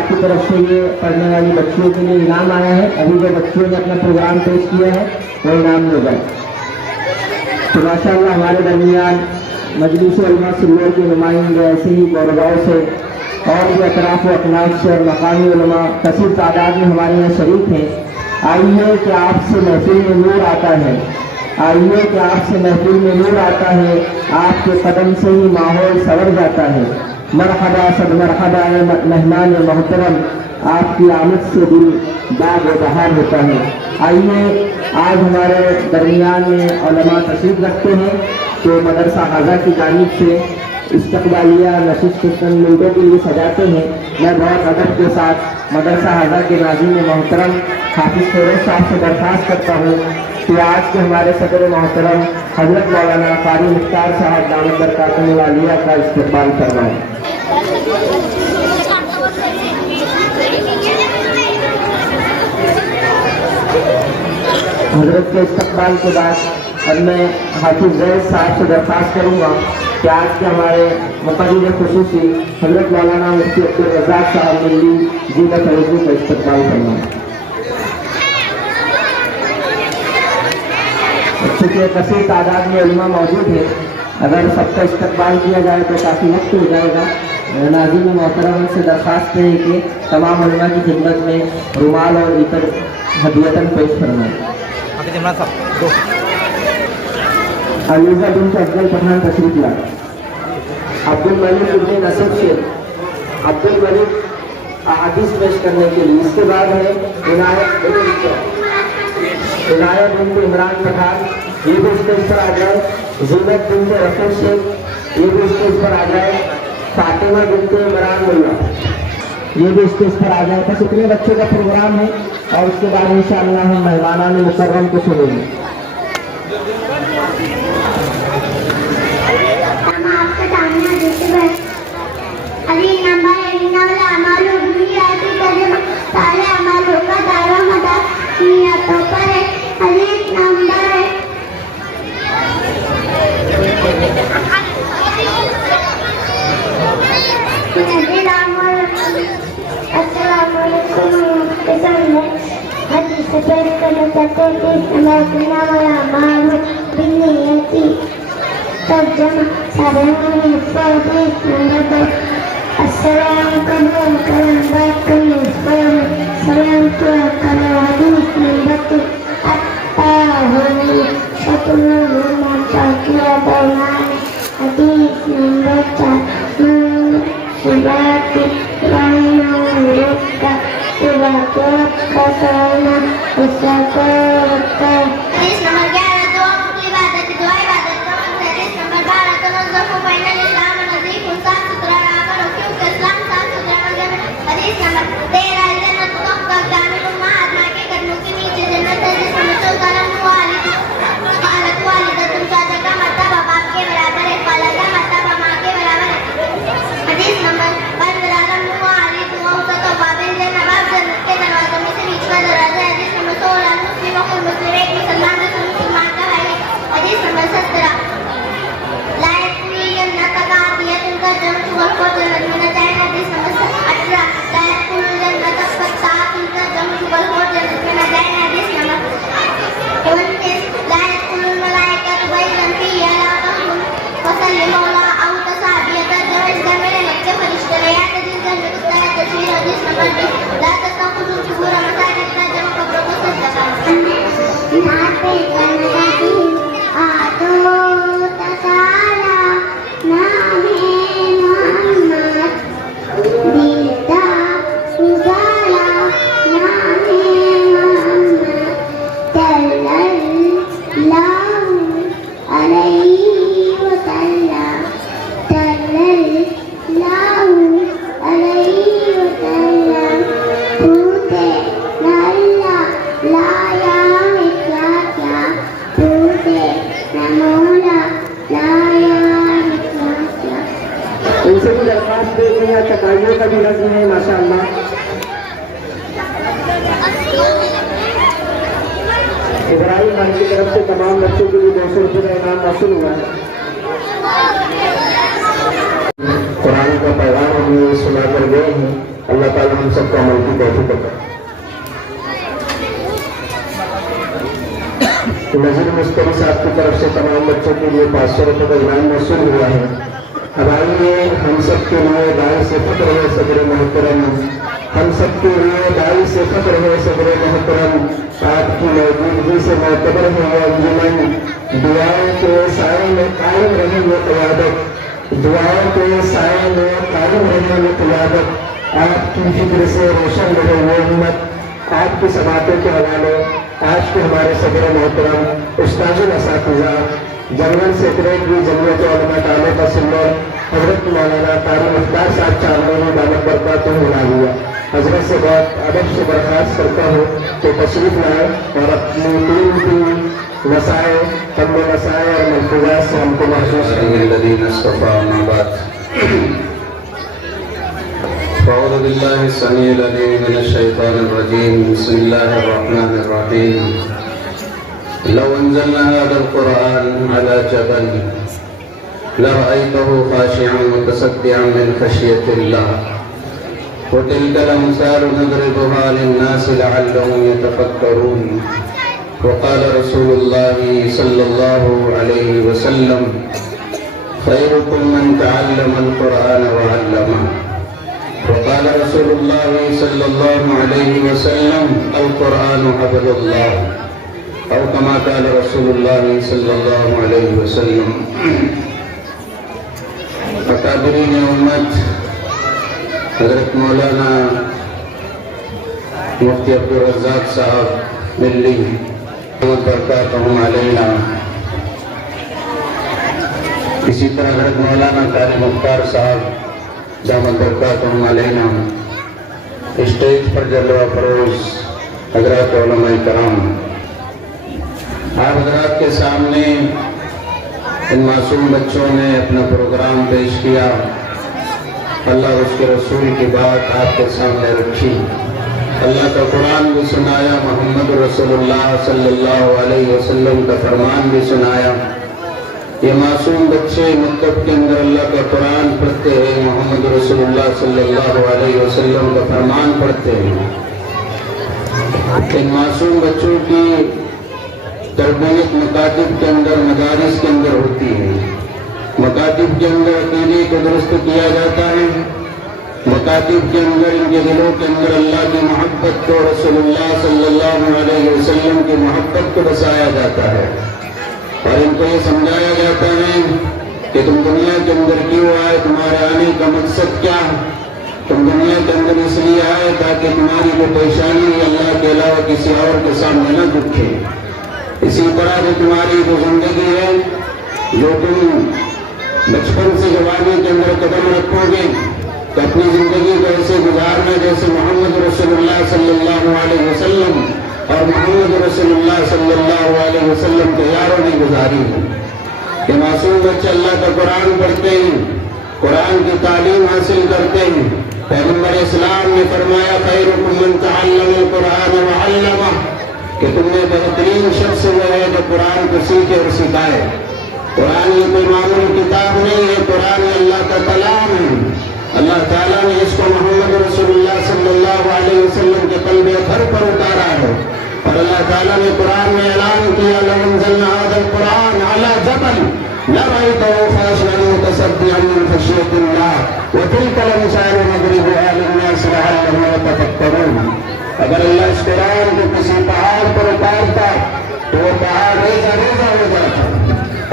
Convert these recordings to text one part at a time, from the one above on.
آپ کی طرف سے یہ پڑھنے والی بچیوں کے لیے انعام آیا ہے. ابھی جو بچیوں نے اپنا پروگرام پیش کیا ہے وہ انعام لے گئے. تو ماشاء اللہ ہمارے درمیان مجلس علماء سلور کے نمائندے ایسے ہی گورگاؤں سے اور بھی اطراف و اکناف سے اور مقامی علماء کثیر تعداد میں ہمارے یہاں شریک ہیں. آئیے کہ آپ سے محفل میں نور آتا ہے, آئیے کہ آپ سے محفل میں نور آتا ہے, آپ کے قدم سے ہی ماحول سنور جاتا ہے. مرحبا صد مرحبا اے مہمان محترم, آپ کی آمد سے دل باغ و بہار ہوتا ہے. آئیے آج ہمارے درمیان میں علماء تشریف رکھتے ہیں تو مدرسہ حاضہ کی جانب سے استقبالیہ نشست چند منٹوں کے لیے سجاتے ہیں. میں بہت ادب کے ساتھ مدرسہ حاضہ کے ناظرین محترم حافظ فیروز صاحب سے درخواست کرتا ہوں کہ آج کے ہمارے صدر محترم حضرت مولانا قاری مختار صاحب دامت برکاتہ العالیہ کا استقبال فرمائیں. حضرت کے استقبال کے بعد اب میں حافظ زید صاحب سے درخواست کروں گا کہ آج کے ہمارے مقرر خصوصی حضرت مولانا مفتی عبدالرزاق صاحب ملی زینت علیہ کا استقبال فرمائیں. چونکہ کثیر تعداد میں علماء موجود ہیں, اگر سب کا استقبال کیا جائے تو کافی وقت ہو جائے گا. ناظرین محترم سے درخواست ہے کہ تمام علماء کی خدمت میں رومال اور عطر ہدیتاً پیش فرمائیں. علیزہ بنت افضل پٹھان تشریف لائیں. عبد الملک ابن نصر سے عبد الملک احادیث پیش کرنے کے لیے. اس کے بعد ہے عنایت بنت عمران پٹھان, یہ بھی اسٹیج پر آ جائے. زینت بنت رفیع شیخ, یہ بھی اسٹیج پر آ جائے. فاطمہ بنت عمران ملا, یہ بھی اسٹیج پر آ جائے. بس اتنے بچوں کا پروگرام ہے اور اس کے بعد انشاءاللہ ہم مہمانان مکرم کو سنیں گے. سارے عمالوں کا دار و مدار نیتوں پر ہے. حدیث نمبر ہے السلام علیکم. حدیث پیش کرنا چاہتے ہیں کہ نمبر والا بنیتی ترجمہ سارے حدیث نمبر السلام قبول کرم بات کرنے سلام تو کرو. حدیث نمبر الطاہری شطر الرحمن پاکیہ بیان. حدیث نمبر 4 صبات رائنا ورکا صباتوات کا سونا اساکورتا. حدیث نمبر 11 دعا مطلب عبادت دعا عبادت کا مطلب. حدیث نمبر 12 تنظف بین الاسلام نظیف صاف ستھرا رہا کرو کیونکہ اسلام صاف ستھرا مذہب ہے. حدیث نمبر 13 جنت تحت جامع امہات ماں کے قدموں کے نیچے جنت ہے جس میں سلطان والد والدہ تم چاچا کا مرتبہ باپ کے برابر ہے, خالہ کا مرتبہ ماں کے برابر ہے. حدیث نمبر 15 رمو علی دعا تو بابل جناب جنت کے دروازوں میں سے بیچ کا دروازہ ہے. حدیث نمبر 16 مسلم و خود مسلم ایک مسلمان دوسرے مسلمان کا بھائی ہے. حدیث نمبر 17 لائق ہوئی جنت کا عطیت ان کا جنم صبح کو جنت میں نہ جائے. حدیث نمبر 18 لائق ہوئی جنت کا ساتھ ان کا جنم صبح کو جنت میں نہ جائے. حدیث نمبر 29 لائق ہوئی ملائکہ بیضاً فیہا لا تخلو وسلم مولا او تصابیت الجوز کا میرے مکہ فرشتے لے آتے جس گھر میں کتا ہے تصویر. حدیث نمبر 20 لا تستنقضوا القبور مساجد کا جمع قبروں کو سجدہ کرنا. نعت پیش کرنا چاہتی ہوں. آتو تسالا نام محمد دیتا نزالا نام محمد صلی اللہ علیہ وسلم صلی اللہ علیہ وسلم. پوچھے نہ اللہ لایا ہے کیا کیا, پوچھے نہ مولا لایا ہے کیا کیا. ان سے بھی درخواست دے کہ یہاں چٹائیوں کا بھی نظم ہے ماشاءاللہ. ابراہیم بھائی کی طرف سے تمام بچوں کے لیے 200 روپے کا انعام موصول ہوا ہے. قرآن کا پیغام ہمیں سنا کر گئے ہیں اللہ تعالیٰ ہم سب کو عمل کی توفیق عطا فرمائے۔ نظیر مستری صاحب کی طرف سے تمام بچوں کے لیے 500 روپے کا انعام موصول ہوا ہے۔ اب آئیے ہم سب کے لیے دائی سے فخر ہے صدر محترم، ہم سب کے لیے دائی سے فخر ہے صدر محترم، آپ کی موجودگی سے معتبر ہے یہ انجمن، دعاؤں کے سائے میں قائم رہے وہ قیادت، دعاؤں کے سائے میں قائم رہے وہ قیادت، آپ کی فکر سے روشن رہے وہ ہمت، آپ کی سماعتوں کے حوالے آج کے ہمارے صدر محترم استاد الاساتذہ جنرل سیکریٹری جمعیت علماء تعالیٰ کا سنور حضرت مولانا قاری مختار صاحب چاندنی دامت برکاتہ ملا ہوا، حضرت سے بہت ادب سے درخواست کرتا ہوں کہ تشریف لائے اور اپنی ٹیم کی مسائل ہم مسائل اور ملفوظات سے ہم کو محسوس أعوذ بالله السميع العليم من الشيطان الرجيم بسم الله الرحمن الرحيم لو أنزلنا هذا القرآن على جبل لرأيته خاشعا متصدعا من خشية الله وتلك الأمثال نضربها للناس لعلهم يتفكرون وقال رسول الله صلى الله عليه وسلم خيركم من تعلم القرآن وعلمه وقال رسول الله صلى الله عليه وسلم القرآن حبل الله أو كما قال رسول الله صلى الله عليه وسلم۔ اکابرین امت حضرت مولانا مفتی عبدالرزاق صاحب ملی برکاتہم علینا، اسی طرح حضرت مولانا قاری مختار صاحب دامت برکاتہم علینا، اسٹیج پر جلوہ فروز حضرات علماء کرام، آپ حضرات کے سامنے ان معصوم بچوں نے اپنا پروگرام پیش کیا، اللہ اس کے رسول کی بات آپ کے سامنے رکھی، اللہ کا قرآن بھی سنایا، محمد رسول اللہ صلی اللہ علیہ وسلم کا فرمان بھی سنایا۔ یہ معصوم بچے مکتب کے اندر اللہ کا قرآن پڑھتے ہیں، محمد رسول اللہ صلی اللہ علیہ وسلم کا فرمان پڑھتے ہیں۔ ان معصوم بچوں کی تربیت مکاتب کے اندر، مدارس کے اندر ہوتی ہے، مکاتب کے اندر عقیدے کو درست کیا جاتا ہے، مکاتب کے اندر ان کے دلوں کے اندر اللہ کی محبت کو، رسول اللہ صلی اللہ علیہ وسلم کی محبت کو بسایا جاتا ہے، اور ان کو یہ سمجھایا جاتا ہے کہ تم دنیا کے اندر کیوں آئے، تمہارے آنے کا مقصد کیا، تم دنیا کے اندر اس لیے آئے تاکہ تمہاری کوئی پریشانی اللہ کے علاوہ کسی اور کے سامنے نہ دکھے۔ اسی طرح سے تمہاری جو زندگی ہے، جو تم بچپن سے جوانی کے اندر قدم رکھو گے تو اپنی زندگی کو ایسے گزارنا جیسے محمد رسول اللہ صلی اللہ علیہ وسلم اور محمد رسول اللہ صلی اللہ علیہ وسلم کے یاروں نے گزاری ہے۔ کہ معصوم بچے اللہ کا قرآن پڑھتے ہیں، قرآن کی تعلیم حاصل کرتے ہیں۔ پیغمبر اسلام نے فرمایا خیرکم من تعلم القرآن وعلمہ، کہ تم میں بہترین شخص وہ ہے جو قرآن کو سیکھے اور سکھائے۔ قرآن یہ کوئی معمولی کتاب نہیں ہے، قرآن اللہ کا کلام ہے۔ اللہ تعالیٰ نے اس کو محمد رسول اللہ صلی اللہ علیہ وسلم کے قلب اطہر پر اتارا ہے، اور اللہ تعالیٰ نے قرآن میں اعلان کیا لو انزلنا هذا القرآن على جبل لرأيته خاشعا متصدعا من خشية الله وتلك الأمثال نضربها للناس لعلهم يتفكرون۔ اگر اللہ اس قرآن کو کسی پہاڑ پر اتارتا تو وہ پہاڑ ریزہ ریزہ ہو جاتا۔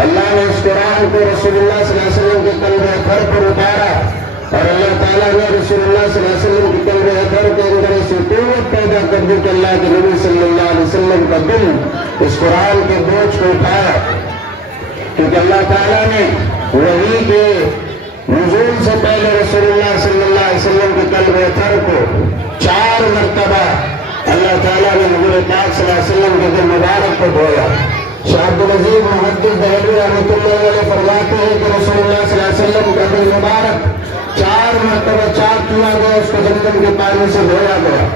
اللہ نے اس قرآن کو رسول اللہ صلی اللہ علیہ وسلم کے قلب اطہر پر اتارا، اور اللہ تعالیٰ نے رسول اللہ صلی اللہ علیہ وسلم کے قلب اطہر کے اندر ایسی قوت پیدا کر دی کہ اللہ کے نبی صلی اللہ علیہ وسلم کا دل اس قرآن کے بوجھ کو اٹھایا، کیونکہ اللہ تعالیٰ نے وحی کے نزول سے پہلے رسول اللہ صلی اللہ علیہ وسلم کے قلب اطہر کو 4 مرتبہ اللہ تعالیٰ نے حضور پاک صلی اللہ علیہ وسلم کے دل مبارک کو دھویا۔ شاہ عبدالعزیز محدث دہلوی رحمۃ اللہ علیہ فرماتے ہیں کہ رسول اللہ صلی اللہ علیہ وسلم کا دل مبارک 4 مرتبہ چاک کیا گیا، اس کو زمزم کے پانی سے دھویا گیا۔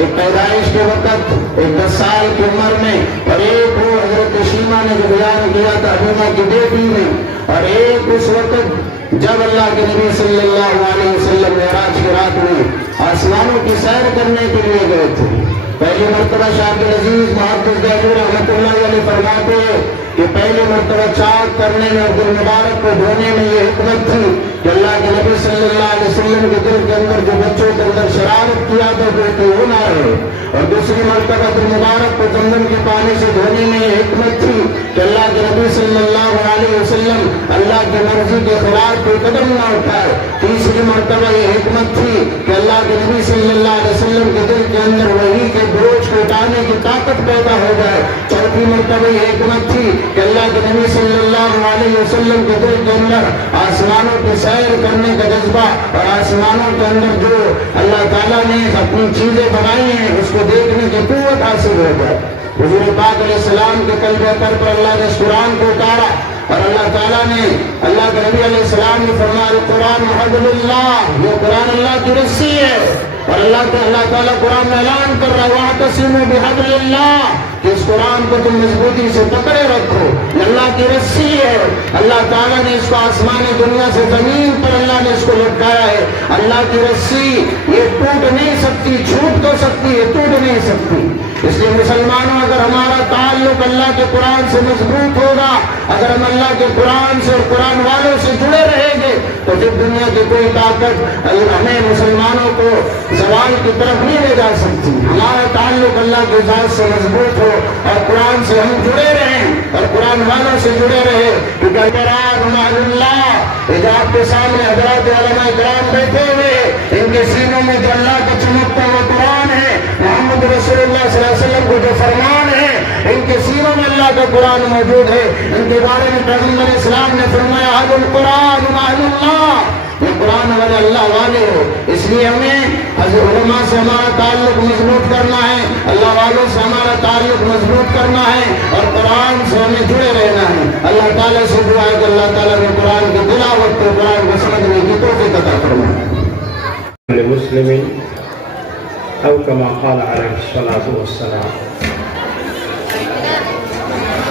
ایک پیدائش کے وقت، ایک 10 سال کی عمر میں، اور ایک وہ حضرت شیمہ نے جو بیان کیا تھا حلیمہ کی بیٹی نے، اور ایک اس وقت جب اللہ کے نبی صلی اللہ علیہ وسلم معراج کی رات میں آسمانوں کی سیر کرنے کے لیے گئے تھے. پہلی مرتبہ شاہ عبد العزیز محافظ دہلوی رحمۃ اللہ علیہ فرماتے ہیں کہ پہلی مرتبہ چاک کرنے میں عبد المبارک کو دھونے میں یہ حکمت تھی کہ اللہ کے نبی صلی اللہ علیہ وسلم کے دل کے اندر جو بچوں کے اندر شرارت کی عادت ہوتی وہ نہ رہے. اور دوسری مرتبہ عبد المبارک کو زمزم کے پانی سے دھونے میں یہ حکمت تھی کہ اللہ کے نبی صلی اللہ علیہ وسلم اللہ کی مرضی کے خلاف کوئی قدم نہ اٹھائے. تیسری مرتبہ یہ حکمت تھی کہ اللہ کے نبی صلی اللہ علیہ وسلم کے دل کے اندر وحی کے بوجھ کو اٹھانے کی طاقت پیدا ہو جائے. چوتھی مرتبہ یہ حکمت تھی کہ اللہ کے نبی صلی اللہ علیہ وسلم کے دل کے اندر آسمانوں کی سیر کرنے کا جذبہ اور آسمانوں کے اندر جو اللہ تعالیٰ نے اپنی چیزیں بنائی ہیں اس کو دیکھنے کی قوت حاصل ہو جائے. حضور پاک علیہ السلام کے قلب اتر پر اللہ نے اس قرآن کو اتارا اور اللہ تعالیٰ نے اللہ کے نبی علیہ السلام نے فرمایا القرآن حبل اللہ، یہ قرآن اللہ کی رسی ہے. اور اللہ تعالیٰ قرآن میں اعلان کر رہا ہے واعتصموا بحبل اللہ کہ اس قرآن کو تم مضبوطی سے پکڑے رکھو، یہ اللہ کی رسی ہے. اللہ تعالیٰ نے اس کو آسمانی دنیا سے زمین پر اللہ نے اس کو لٹکایا ہے. اللہ کی رسی یہ ٹوٹ نہیں سکتی، چھوٹ تو سکتی ہے، ٹوٹ نہیں سکتی. اس لیے مسلمانوں اگر ہمارا تعلق اللہ کے قرآن سے مضبوط ہوگا، اگر ہم اللہ کے قرآن سے اور قرآن والوں سے جڑے رہیں گے تو پھر دنیا کی کوئی طاقت ہمیں مسلمانوں کو زوال کی طرف نہیں لے جا سکتی. ہمارا تعلق اللہ کے ذات سے مضبوط ہو اور قرآن سے ہم جڑے رہیں اور قرآن والوں سے جڑے رہے. کیونکہ جو آپ کے سامنے حضرات علماء کرام بیٹھے ہوئے ان کے سینوں میں جو اللہ کا چمکتا ہوا قرآن ہے، محمد رسول اللہ صلی اللہ علیہ وسلم کو جو فرمان ہے، ان کے سینوں میں اللہ کا قرآن موجود ہے. ان کے بارے میں پیغمبر اسلام نے فرمایا اہل القرآن اہل اللہ، یہ قرآن والے اللہ والے ہو. اس لیے ہمیں علماء سے ہمارا تعلق مضبوط کرنا ہے، اللہ والوں سے ہمارا تعلق مضبوط کرنا ہے اور قرآن سے ہمیں جڑے رہنا ہے. اللہ تعالیٰ سے دعا ہے کہ اللہ تعالیٰ نے قرآن کی تلاوت کو قرآن کو سمجھنے کی توفیق عطا فرمائے. لمسلم او کما قال علیہ الصلاۃ والسلام.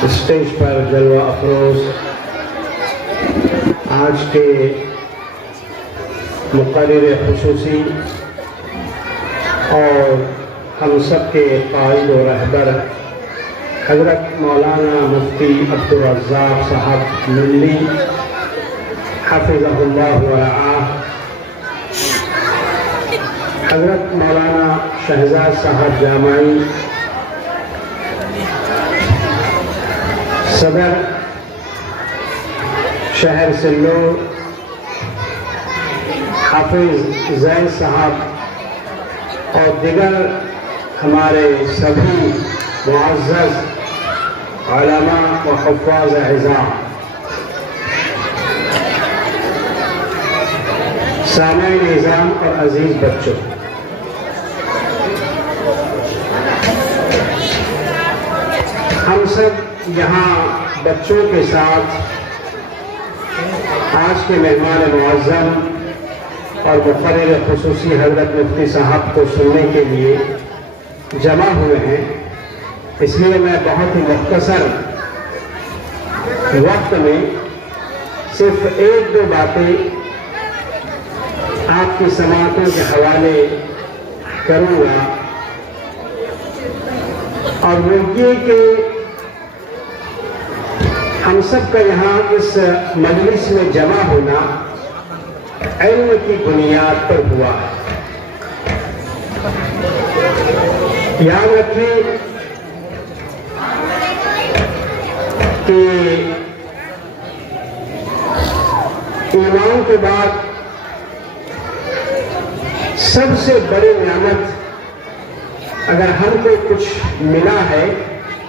اسٹیج پر جلوہ افروز آج کے مقرر خصوصی اور ہم سب کے قائد و رہبر حضرت مولانا مفتی عبدالرزاق صاحب ملی حفظہ اللہ ورعاہ، حضرت مولانا شہزاد صاحب جامعی صدر شہر سلور، حافظ زین صاحب اور دیگر ہمارے سبھی معزز علماء و حفاظ اعزام، سامعین نظام اور عزیز بچوں، ہم سب یہاں بچوں کے ساتھ آج کے مہمان معظم اور مقرر خصوصی حضرت مفتی صاحب کو سننے کے لیے جمع ہوئے ہیں. اس لیے میں بہت ہی مختصر وقت میں صرف ایک دو باتیں آپ کی سماعتوں کے حوالے کروں گا، اور وہ یہ کہ ہم سب کا یہاں اس مجلس میں جمع ہونا علم کی بنیاد پر ہوا ہے. یاد رکھیں کہ ایمان کے بعد سب سے بڑی نعمت اگر ہم کو کچھ ملا ہے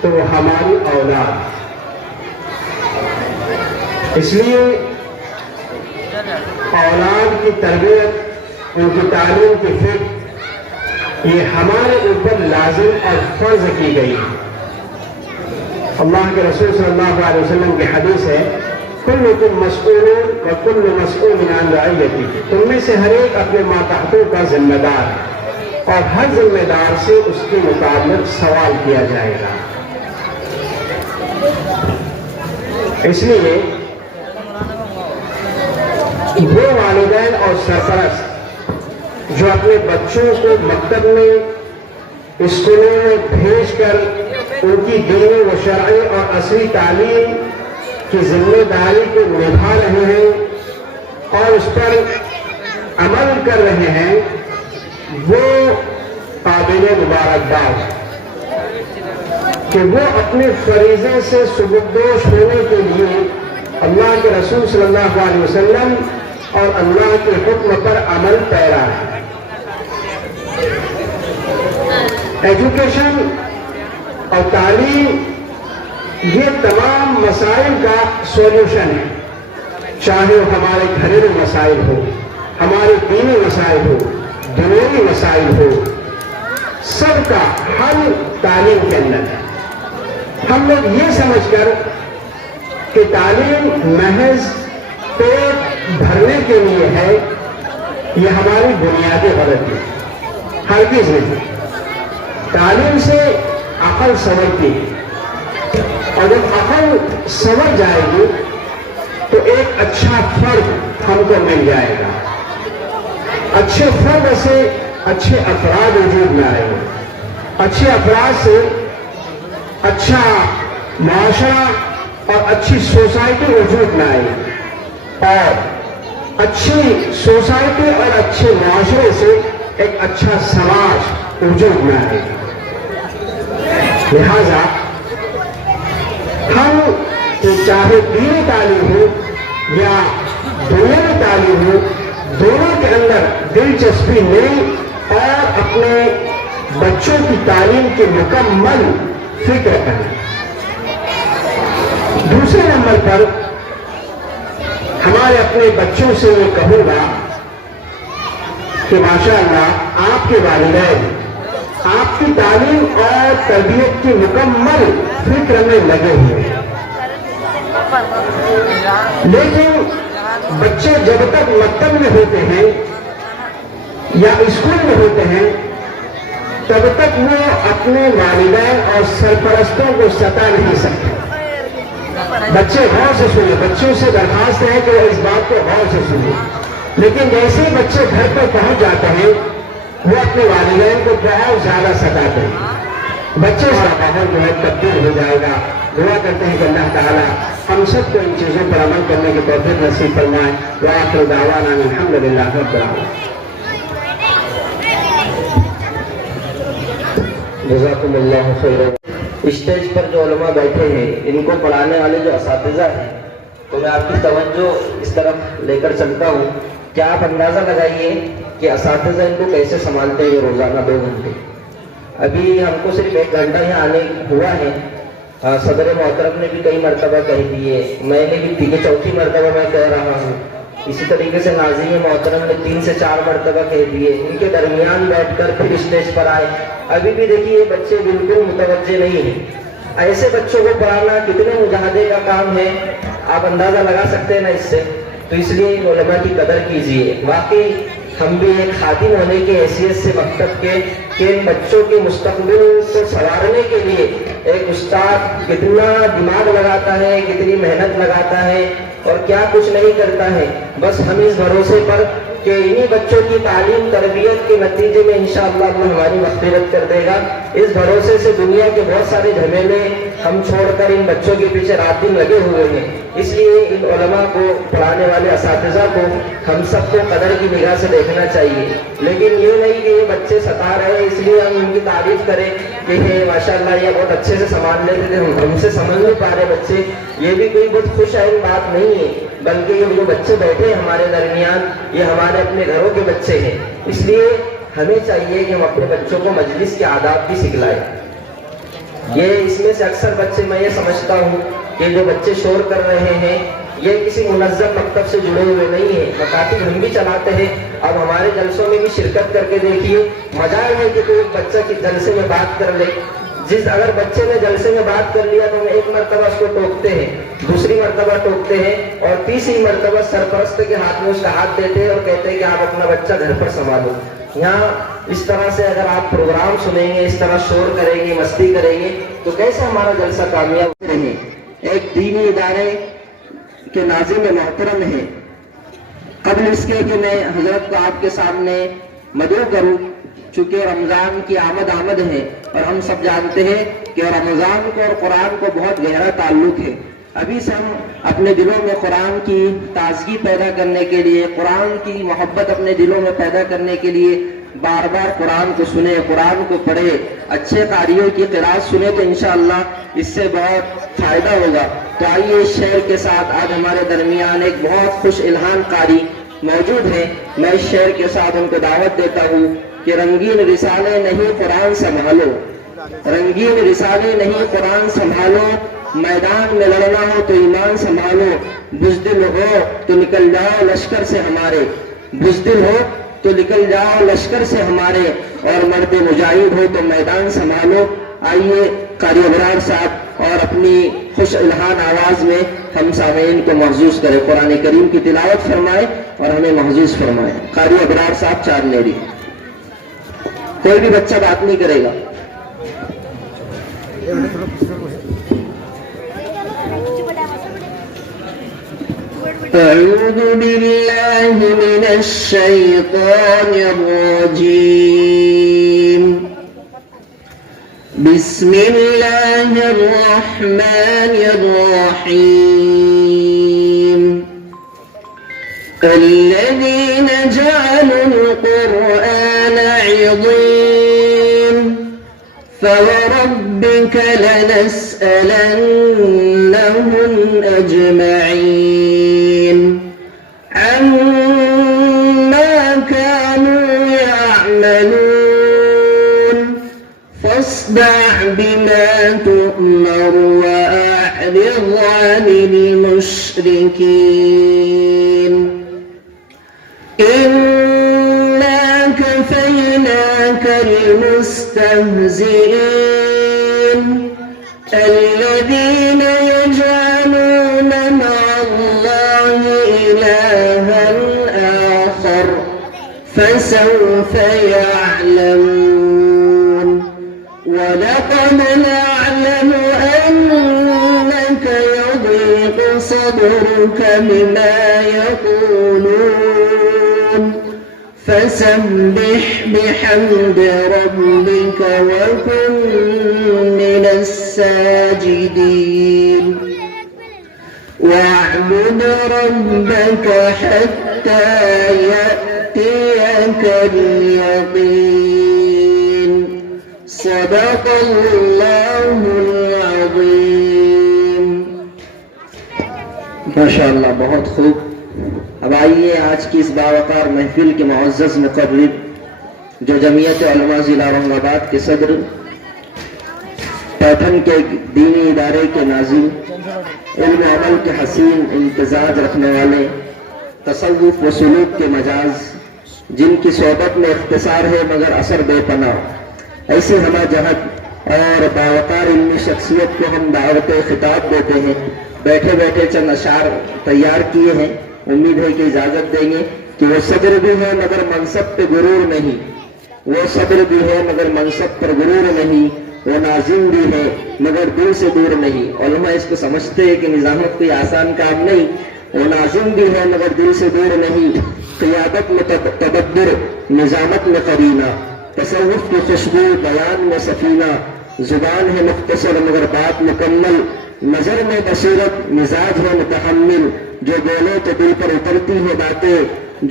تو وہ ہماری اولاد. اس لیے اولاد کی تربیت، ان کی تعلیم کی فکر یہ ہمارے اوپر لازم اور فرض کی گئی ہے. اللہ کے رسول صلی اللہ علیہ وسلم کی حدیث ہے کلکم مسئول وکل مسئول عن رعیتہ، تم میں سے ہر ایک اپنے ماتحتوں کا ذمہ دار ہے اور ہر ذمہ دار سے اس کے متعلق سوال کیا جائے گا. اس لیے وہ والدین اور سرپرست جو اپنے بچوں کو مکتب میں اسکولوں میں بھیج کر ان کی دینی و شرعی اور عصری تعلیم کی ذمہ داری کو نبھا رہے ہیں اور اس پر عمل کر رہے ہیں، وہ قابل مبارکباد کہ وہ اپنے فریضے سے سبکدوش ہونے کے لیے اللہ کے رسول صلی اللہ علیہ وسلم اور اللہ کے حکم پر عمل پیرا ہے۔ ایجوکیشن اور تعلیم یہ تمام مسائل کا سولوشن ہے، چاہے وہ ہمارے گھریلو مسائل ہو، ہمارے دینی مسائل ہو، دنیوی مسائل ہو، سب کا حل تعلیم کے اندر ہے۔ ہم لوگ یہ سمجھ کر کہ تعلیم محض پیٹ بھرنے کے لیے ہے، یہ ہماری بنیادی غلطی ہے، ہرگز نہیں۔ تعلیم سے عقل سنورتی ہے، اور جب عقل سنور جائے گی تو ایک اچھا فرد ہم کو مل جائے گا، اچھے فرد سے اچھے افراد وجود میں آئے گے، اچھے افراد سے اچھا معاشرہ اور اچھی سوسائٹی وجود میں آئے گی، اور اچھی سوسائٹی اور اچھے معاشرے سے ایک اچھا سماج وجود میں آئے گا۔ لہذا ہم چاہے دینی تعلیم ہو یا دنیاوی تعلیم ہو، دونوں کے اندر دلچسپی لیں اور اپنے بچوں کی تعلیم کی مکمل فکر کریں۔ دوسرے نمبر پر ہمارے اپنے بچوں سے میں کہوں گا کہ ماشاءاللہ آپ کے والدین آپ کی تعلیم اور تربیت کی مکمل فکر میں لگے ہوئے ہیں، لیکن بچے جب تک مکتب میں ہوتے ہیں یا اسکول میں ہوتے ہیں تب تک وہ اپنے والدین اور سرپرستوں کو ستا نہیں سکتے۔ بچے غور سے سنیں، بچوں سے درخواست ہے کہ اس بات کو غور سے سنیں، لیکن جیسے ہی بچے گھر پر پہنچ جاتے ہیں وہ اپنے والدین کو بہت زیادہ ستاتے ہیں، بچے کا ماحول جو ہے تبدیل ہو جائے گا۔ دعا کرتے ہیں کہ اللہ تعالیٰ ہم سب کو ان چیزوں پر عمل کرنے کی توفیق نصیب فرمائے۔ وآخر دعوانا الحمدللہ رب العالمین۔ جزاکم اللہ خیر۔ اسٹیج پر جو علماء بیٹھے ہیں ان کو پڑھانے والے جو اساتذہ ہیں، تو میں آپ کی توجہ اس طرف لے کر چلتا ہوں کہ آپ اندازہ لگائیے کہ اساتذہ ان کو کیسے سنبھالتے ہیں روزانہ 2 گھنٹے۔ ابھی ہم کو صرف 1 گھنٹہ یہاں آنے ہوا ہے، صدر محترم نے بھی کئی مرتبہ کہہ دیے، میں نے بھی 4تھی مرتبہ میں کہہ رہا ہوں، اسی طریقے سے ناظرین محترم نے 3 سے 4 مرتبہ کہہ دیے، ان کے درمیان بیٹھ کر پھر اسٹیج پر آئے۔ ابھی بھی دیکھیے یہ بچے بالکل متوجہ نہیں ہیں۔ ایسے بچوں کو پڑھانا کتنے مجاہدے کا کام ہے، آپ اندازہ لگا سکتے ہیں نا اس سے، تو اس لیے ان علماء کی قدر کیجیے۔ واقعی ہم بھی ایک خادم ہونے کی حیثیت سے مکتب کے کہ ان بچوں کے مستقبل کو سنوارنے کے لیے ایک استاد کتنا دماغ لگاتا ہے، کتنی محنت لگاتا ہے اور کیا کچھ نہیں کرتا ہے، بس ہم اس بھروسے پر کہ انہی بچوں کی تعلیم تربیت کے نتیجے میں انشاءاللہ اللہ ہماری مغفرت کر دے گا، اس بھروسے سے دنیا کے بہت سارے جھمیلے ہم چھوڑ کر ان بچوں کے پیچھے رات دن لگے ہوئے ہیں۔ اس لیے ان علماء کو، پڑھانے والے اساتذہ کو ہم سب کو قدر کی نگاہ سے دیکھنا چاہیے، لیکن یہ نہیں کہ یہ بچے ستا رہے ہیں اس لیے ہم ان کی تعریف کریں کہ یہ ماشاءاللہ یہ بہت اچھے سے سنبھال لیتے تھے، ہم سے سمجھ نہیں پا رہے بچے، یہ بھی کوئی بہت خوش عین بات نہیں ہے، بلکہ یہ جو بچے بیٹھے ہیں ہمارے درمیان یہ ہمارے اپنے گھروں کے بچے ہیں۔ اس لیے ہمیں چاہیے کہ ہم اپنے بچوں کو مجلس کے آداب بھی سکھلائیں۔ یہ اس میں سے اکثر بچے، میں یہ سمجھتا ہوں کہ جو بچے شور کر رہے ہیں یہ کسی منظم مکتب سے جڑے ہوئے نہیں ہیں، مکاتب ہم بھی چلاتے ہیں، اب ہمارے جلسوں میں بھی شرکت کر کے دیکھیے، مجال ہے کہ کوئی ایک بچہ کی جلسے میں بات کر لے، اگر بچے نے جلسے میں بات کر لیا تو ہم 1 مرتبہ اس کو ٹوکتے ہیں، دوسری مرتبہ ٹوکتے ہیں اور تیسری مرتبہ سرپرست کے ہاتھ میں اس کا ہاتھ دیتے ہیں اور کہتے ہیں کہ آپ اپنا بچہ گھر پر سنبھالو۔ یہاں اس طرح سے اگر آپ پروگرام سنیں گے، اس طرح شور کریں گے، مستی کریں گے تو کیسے ہمارا جلسہ کامیاب رہے؟ ایک دینی ادارے کے ناظم محترم ہیں، قبل اس کے کہ میں حضرت کو آپ کے سامنے مدعو کروں، چونکہ رمضان کی آمد ہے اور ہم سب جانتے ہیں کہ رمضان کو اور قرآن کو بہت گہرا تعلق ہے۔ ابھی سے ہم اپنے دلوں میں قرآن کی تازگی پیدا کرنے کے لیے، قرآن کی محبت اپنے دلوں میں پیدا کرنے کے لیے بار بار قرآن کو سنیں، قرآن کو پڑھیں، اچھے قاریوں کی قرات سنیں تو انشاءاللہ اس سے بہت فائدہ ہوگا۔ تو آئیے اس شعر کے ساتھ آج ہمارے درمیان ایک بہت خوش الہان قاری موجود ہے، میں اس شعر کے ساتھ ان کو دعوت دیتا ہوں کہ رنگین رسالے نہیں قرآن سنبھالو، رنگین رسالے نہیں قرآن سنبھالو، میدان میں لڑنا ہو تو ایمان سنبھالو، بزدل ہو تو نکل جاؤ لشکر سے ہمارے، بزدل ہو تو نکل جاؤ لشکر سے ہمارے، اور مرد مجاہد ہو تو میدان سنبھالو۔ آئیے قاری ابرار صاحب اور اپنی خوش الہان آواز میں ہم سامعین کو محظوظ کریں، قرآن کریم کی تلاوت فرمائے اور ہمیں محظوظ فرمائے۔ قاری ابرار صاحب چار میری، کوئی بھی بچہ بات نہیں کرے گا۔ أعوذ بالله من الشيطان الرجيم، بسم الله الرحمن الرحيم، الذين جعلوا القرآن عضين فوربك لنسألنهم أجمعين عما كانوا يعملون، فاصدع بما تؤمر وأعرض عن المشركين، إنا كفيناك المستهزئين، الذين يجعلون مع الله إلها آخر فسوف يعلمون، ولقد نعلم أنك يضيق صدرك بما يقولون، فسبح بحمد ربك وكن من الساجدين، واعبد ربك حتى يأتيك اليقين، صدق الله العظيم۔ ماشاءاللہ، بہت خوب۔ اب آئیے آج کی اس باوقار محفل کے معزز مقرر جو جمعیت علماء ضلع اورنگ آباد کے صدر، پیٹھن کے دینی ادارے کے ناظم، علم و عمل کے حسین امتزاج رکھنے والے، تصوف و سلوک کے مجاز، جن کی صحبت میں اختصار ہے مگر اثر بے پناہ، ایسی ہمہ جہت اور باوقار علمی شخصیت کو ہم دعوت خطاب دیتے ہیں۔ بیٹھے بیٹھے چند اشعار تیار کیے ہیں، امید ہے کہ اجازت دیں گے کہ وہ صدر بھی ہے مگر منصب پہ غرور نہیں، وہ صدر بھی ہے مگر منصب پر غرور نہیں، وہ ناظم بھی ہے مگر دل سے دور نہیں۔ علماء اس کو سمجھتے ہیں کہ نظامت کوئی آسان کام نہیں، وہ ناظم بھی ہے مگر دل سے دور نہیں، قیادت میں تدبر، نظامت میں قرینہ، تصوف کی خوشبو، بیان میں سفینہ، زبان ہے مختصر مگر بات مکمل، نظر میں بصیرت، مزاج ہے متحمل، جو بولے تو دل پر اترتی ہے باتیں،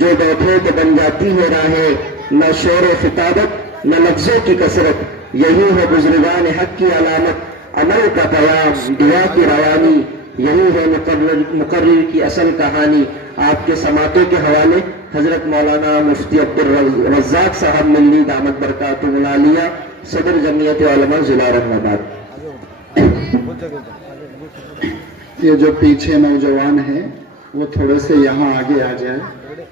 جو بیٹھے تو بن جاتی ہے راہیں، نہ شور و خطابت نہ لفظوں کی کثرت، یہی ہے بزرگان حق کی علامت، عمل کا پیام، دعا کی روانی، یہی ہے مقرر کی اصل کہانی۔ آپ کے سماعتوں کے حوالے حضرت مولانا مفتی عبدالرزاق صاحب ملی دامت برکاتہ العالیہ، صدر جمعیت علماء ضلع اورنگ آباد۔ یہ جو پیچھے نوجوان ہیں وہ تھوڑے سے یہاں آگے آ جائیں،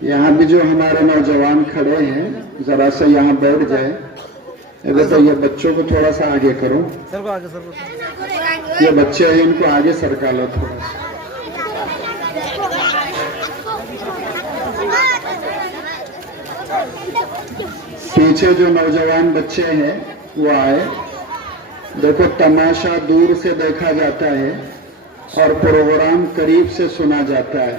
یہاں بھی جو ہمارے نوجوان کھڑے ہیں ذرا سا یہاں بیٹھ جائیں۔ تو یہ بچوں کو تھوڑا سا آگے کرو، یہ بچے ہیں ان کو آگے سرکا لو تھوڑا سا۔ پیچھے جو نوجوان بچے ہیں وہ آئے۔ دیکھو، تماشا دور سے دیکھا جاتا ہے اور پروگرام قریب سے سنا جاتا ہے۔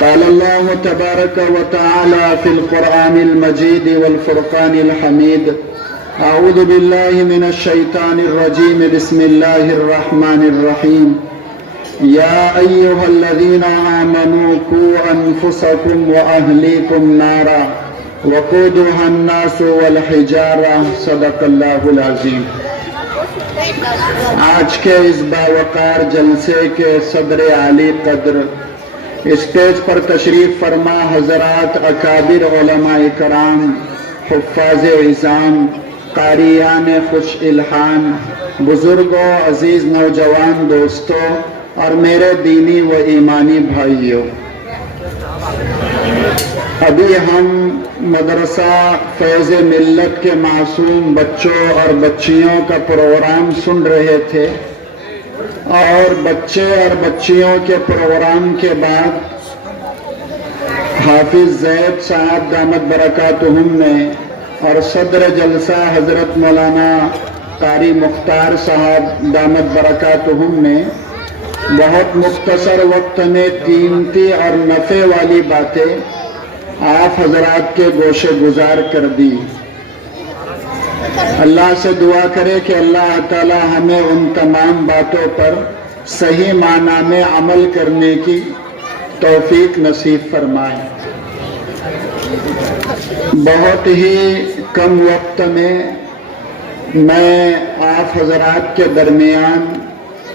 قال الله تبارك وتعالى في القرآن المجيد والفرقان الحميد: أعوذ بالله من الشيطان الرجيم، بسم الله الرحمن الرحيم. يا أيها الذين آمنوا قوا أنفسكم وأهليكم نارا وقودها الناس والحجارة، صدق الله العظيم. آج کے اس باوقار جلسے کے صدر عالی قدر اسٹیج پر تشریف فرما حضرات اکابر علماء کرام، حفاظ عظام، قاریان خوش الحان، بزرگوں، عزیز نوجوان دوستوں اور میرے دینی و ایمانی بھائیوں، ابھی ہم مدرسہ فیض ملت کے معصوم بچوں اور بچیوں کا پروگرام سن رہے تھے، اور بچے اور بچیوں کے پروگرام کے بعد حافظ زید صاحب دامت برکاتہم نے اور صدر جلسہ حضرت مولانا قاری مختار صاحب دامت برکاتہم نے بہت مختصر وقت میں قیمتی اور نفع والی باتیں آپ حضرات کے گوشے گزار کر دی۔ اللہ سے دعا کرے کہ اللہ تعالی ہمیں ان تمام باتوں پر صحیح معنی میں عمل کرنے کی توفیق نصیب فرمائے۔ بہت ہی کم وقت میں آپ حضرات کے درمیان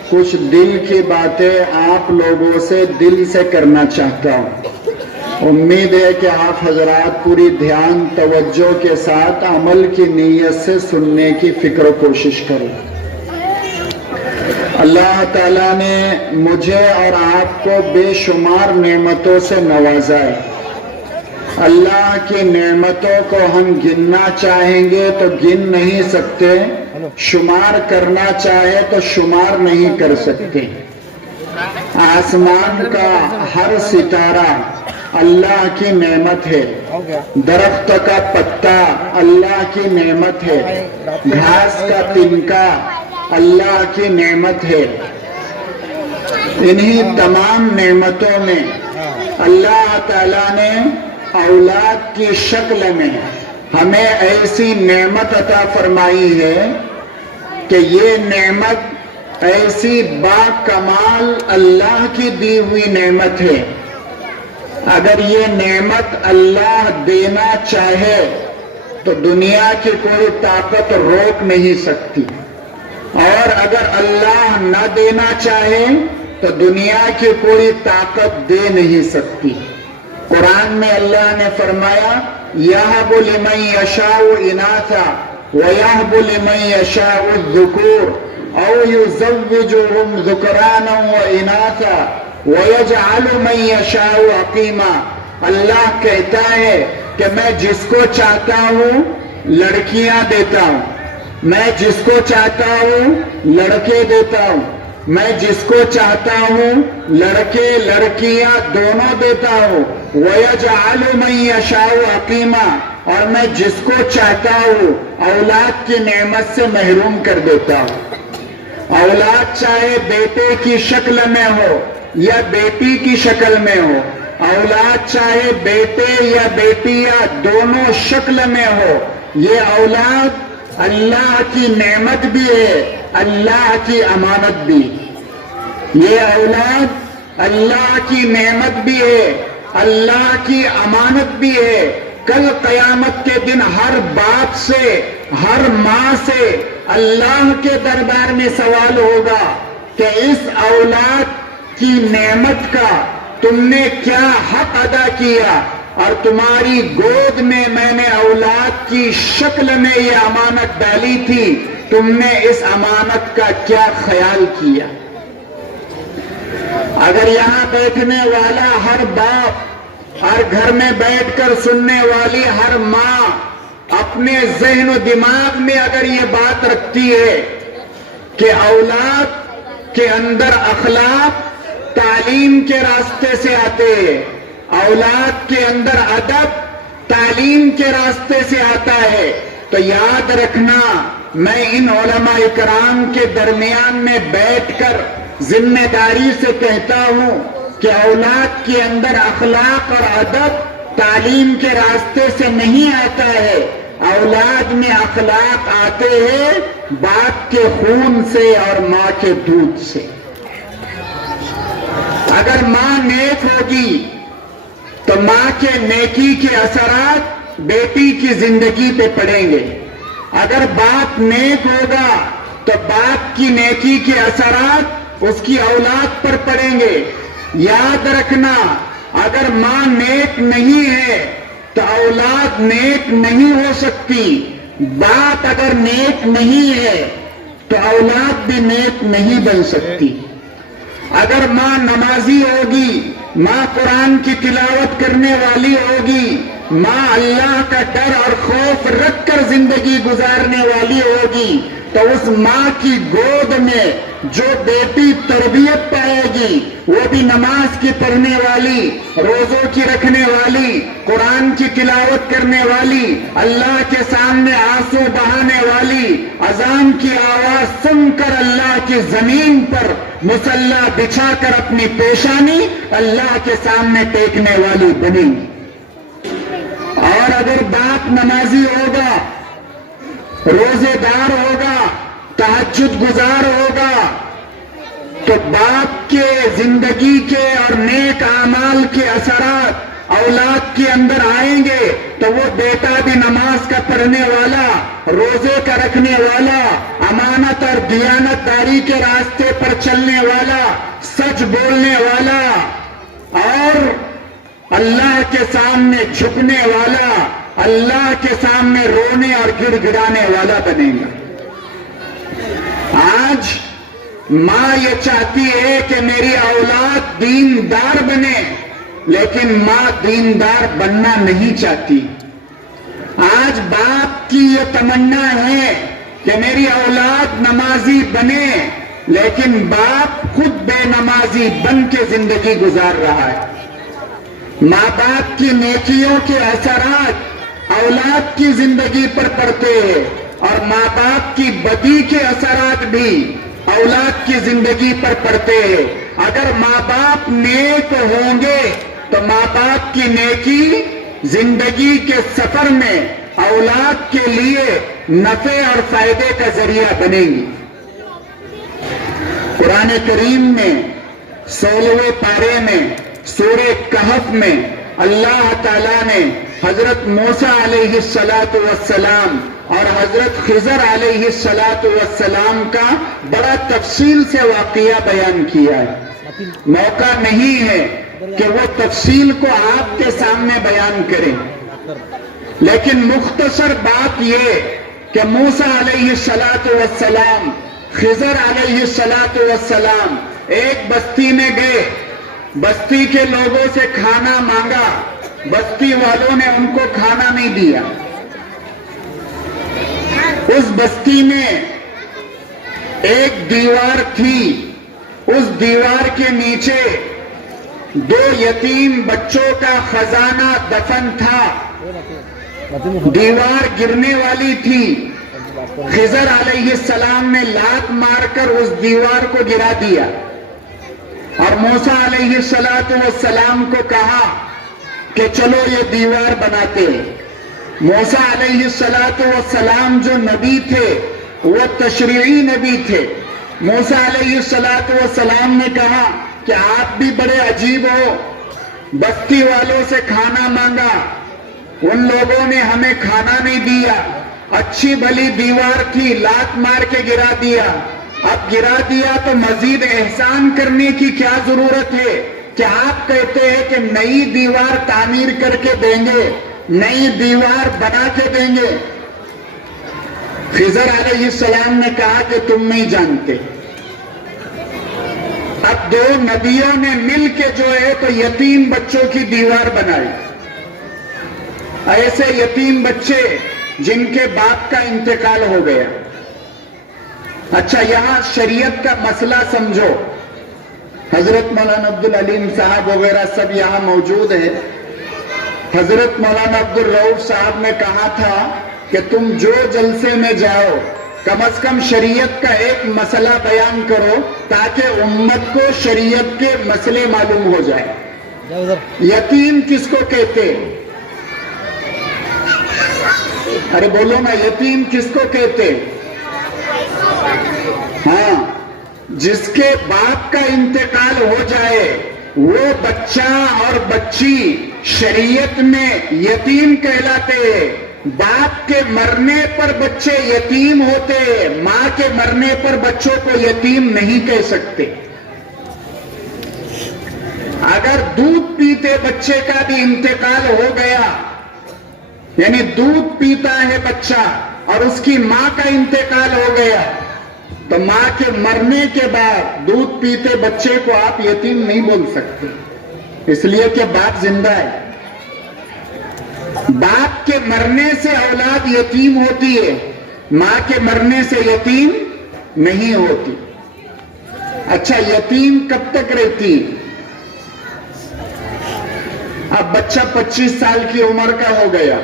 کچھ دل کی باتیں آپ لوگوں سے دل سے کرنا چاہتا ہوں۔ امید ہے کہ آپ حضرات پوری دھیان توجہ کے ساتھ عمل کی نیت سے سننے کی فکر و کوشش کریں۔ اللہ تعالیٰ نے مجھے اور آپ کو بے شمار نعمتوں سے نوازا ہے۔ اللہ کی نعمتوں کو ہم گننا چاہیں گے تو گن نہیں سکتے، شمار کرنا چاہے تو شمار نہیں کر سکتے۔ آسمان کا ہر ستارہ اللہ کی نعمت ہے، درخت کا پتا اللہ کی نعمت ہے، گھاس کا تنکا اللہ کی نعمت ہے۔ انہی تمام نعمتوں میں اللہ تعالیٰ نے اولاد کی شکل میں ہمیں ایسی نعمت عطا فرمائی ہے کہ یہ نعمت ایسی با کمال اللہ کی دی ہوئی نعمت ہے۔ اگر یہ نعمت اللہ دینا چاہے تو دنیا کی کوئی طاقت روک نہیں سکتی، اور اگر اللہ نہ دینا چاہے تو دنیا کی کوئی طاقت دے نہیں سکتی۔ قرآن میں اللہ نے فرمایا: یَهْبُ لِمَن یَشَاءُ إِنَاثًا وَیَهْبُ لِمَن یَشَاءُ الذُّکُورَ أَوْ یُزَوِّجُهُمْ ذُکْرَانًا وَإِنَاثًا وَيَجْعَلُ مَن یَشَاءُ عَقِیمًا۔ اللہ کہتا ہے کہ میں جس کو چاہتا ہوں لڑکیاں دیتا ہوں، میں جس کو چاہتا ہوں لڑکے دیتا ہوں، میں جس کو چاہتا ہوں لڑکے لڑکیاں دونوں دیتا ہوں۔ وَيَجْعَلُ مَن یَشَاءُ عَقِیمًا، اور میں جس کو چاہتا ہوں اولاد کی نعمت سے محروم کر دیتا ہوں۔ اولاد چاہے بیٹے کی شکل میں ہو یا بیٹی کی شکل میں ہو، اولاد چاہے بیٹے یا بیٹیاں دونوں شکل میں ہو، یہ اولاد اللہ کی نعمت بھی ہے، اللہ کی امانت بھی۔ یہ اولاد اللہ کی نعمت بھی ہے، اللہ کی امانت بھی ہے۔ کل قیامت کے دن ہر باپ سے، ہر ماں سے اللہ کے دربار میں سوال ہوگا کہ اس اولاد کی نعمت کا تم نے کیا حق ادا کیا، اور تمہاری گود میں نے اولاد کی شکل میں یہ امانت ڈالی تھی، تم نے اس امانت کا کیا خیال کیا؟ اگر یہاں بیٹھنے والا ہر باپ اور گھر میں بیٹھ کر سننے والی ہر ماں اپنے ذہن و دماغ میں اگر یہ بات رکھتی ہے کہ اولاد کے اندر اخلاق تعلیم کے راستے سے آتے ہیں، اولاد کے اندر ادب تعلیم کے راستے سے آتا ہے، تو یاد رکھنا میں ان علماء کرام کے درمیان میں بیٹھ کر ذمہ داری سے کہتا ہوں کہ اولاد کے اندر اخلاق اور ادب تعلیم کے راستے سے نہیں آتا ہے، اولاد میں اخلاق آتے ہیں باپ کے خون سے اور ماں کے دودھ سے۔ اگر ماں نیک ہوگی تو ماں کے نیکی کے اثرات بیٹی کی زندگی پہ پڑیں گے، اگر باپ نیک ہوگا تو باپ کی نیکی کے اثرات اس کی اولاد پر پڑیں گے۔ یاد رکھنا اگر ماں نیک نہیں ہے تو اولاد نیک نہیں ہو سکتی، باپ اگر نیک نہیں ہے تو اولاد بھی نیک نہیں بن سکتی۔ اگر ماں نمازی ہوگی، ماں قرآن کی تلاوت کرنے والی ہوگی، ماں اللہ کا ڈر اور خوف رکھ کر زندگی گزارنے والی ہوگی، تو اس ماں کی گود میں جو بیٹی تربیت پائے گی وہ بھی نماز کی پڑھنے والی، روزوں کی رکھنے والی، قرآن کی تلاوت کرنے والی، اللہ کے سامنے آنسو بہانے والی، اذان کی آواز سن کر اللہ کی زمین پر مصلی بچھا کر اپنی پیشانی اللہ کے سامنے ٹیکنے والی بنی۔ اور اگر باپ نمازی ہوگا، روزے دار ہوگا، تہجد گزار ہوگا، تو باپ کے زندگی کے اور نیک اعمال کے اثرات اولاد کے اندر آئیں گے، تو وہ بیٹا بھی نماز کا پڑھنے والا، روزے کا رکھنے والا، امانت اور دیانت داری کے راستے پر چلنے والا، سچ بولنے والا اور اللہ کے سامنے جھکنے والا، اللہ کے سامنے رونے اور گڑ گڑانے والا بنے گا۔ آج ماں یہ چاہتی ہے کہ میری اولاد دیندار بنے، لیکن ماں دیندار بننا نہیں چاہتی۔ آج باپ کی یہ تمنا ہے کہ میری اولاد نمازی بنے، لیکن باپ خود بے نمازی بن کے زندگی گزار رہا ہے۔ ماں باپ کی نیکیوں کے اثرات اولاد کی زندگی پر پڑتے ہیں، اور ماں باپ کی بدی کے اثرات بھی اولاد کی زندگی پر پڑتے ہیں۔ اگر ماں باپ نیک ہوں گے تو ماں باپ کی نیکی زندگی کے سفر میں اولاد کے لیے نفع اور فائدے کا ذریعہ بنے گی۔ قرآن کریم میں 16ویں پارے میں سورہ کہف میں اللہ تعالیٰ نے حضرت موسیٰ علیہ السلام اور حضرت خضر علیہ السلام کا بڑا تفصیل سے واقعہ بیان کیا ہے۔ موقع نہیں ہے کہ وہ تفصیل کو آپ کے سامنے بیان کریں، لیکن مختصر بات یہ کہ موسیٰ علیہ السلام، خضر علیہ السلام ایک بستی میں گئے، بستی کے لوگوں سے کھانا مانگا، بستی والوں نے ان کو کھانا نہیں دیا۔ اس بستی میں ایک دیوار تھی، اس دیوار کے نیچے 2 یتیم بچوں کا خزانہ دفن تھا۔ دیوار گرنے والی تھی، خضر علیہ السلام نے لات مار کر اس دیوار کو گرا دیا، اور موسیٰ علیہ السلام کو کہا کہ چلو یہ دیوار بناتے ہیں۔ موسیٰ علیہ السلام جو نبی تھے وہ تشریعی نبی تھے۔ موسیٰ علیہ السلام نے کہا کہ آپ بھی بڑے عجیب ہو، بستی والوں سے کھانا مانگا، ان لوگوں نے ہمیں کھانا نہیں دیا، اچھی بھلی دیوار تھی، لات مار کے گرا دیا، اب گرا دیا تو مزید احسان کرنے کی کیا ضرورت ہے؟ کہ آپ کہتے ہیں کہ نئی دیوار تعمیر کر کے دیں گے, نئی دیوار بنا کے دیں گے. خضر علیہ السلام نے کہا کہ تم نہیں جانتے. اب دو نبیوں نے مل کے جو ہے تو یتیم بچوں کی دیوار بنائی. ایسے یتیم بچے جن کے باپ کا انتقال ہو گیا. اچھا, یہاں شریعت کا مسئلہ سمجھو. حضرت مولانا عبدالعلیم صاحب وغیرہ سب یہاں موجود ہیں. حضرت مولانا عبدالرؤوف صاحب نے کہا تھا کہ تم جو جلسے میں جاؤ کم از کم شریعت کا ایک مسئلہ بیان کرو تاکہ امت کو شریعت کے مسئلے معلوم ہو جائے. یتیم کس کو کہتے ہیں؟ ارے بولو نا, یتیم کس کو کہتے ہیں؟ ہاں, جس کے باپ کا انتقال ہو جائے وہ بچہ اور بچی شریعت میں یتیم کہلاتے ہیں. باپ کے مرنے پر بچے یتیم ہوتے ہیں, ماں کے مرنے پر بچوں کو یتیم نہیں کہہ سکتے. اگر دودھ پیتے بچے کا بھی انتقال ہو گیا, یعنی دودھ پیتا ہے بچہ اور اس کی ماں کا انتقال ہو گیا, تو ماں کے مرنے کے بعد دودھ پیتے بچے کو آپ یتیم نہیں بول سکتے, اس لیے کہ باپ زندہ ہے. باپ کے مرنے سے اولاد یتیم ہوتی ہے, ماں کے مرنے سے یتیم نہیں ہوتی. اچھا, یتیم کب تک رہتی؟ اب بچہ 25 سال کی عمر کا ہو گیا,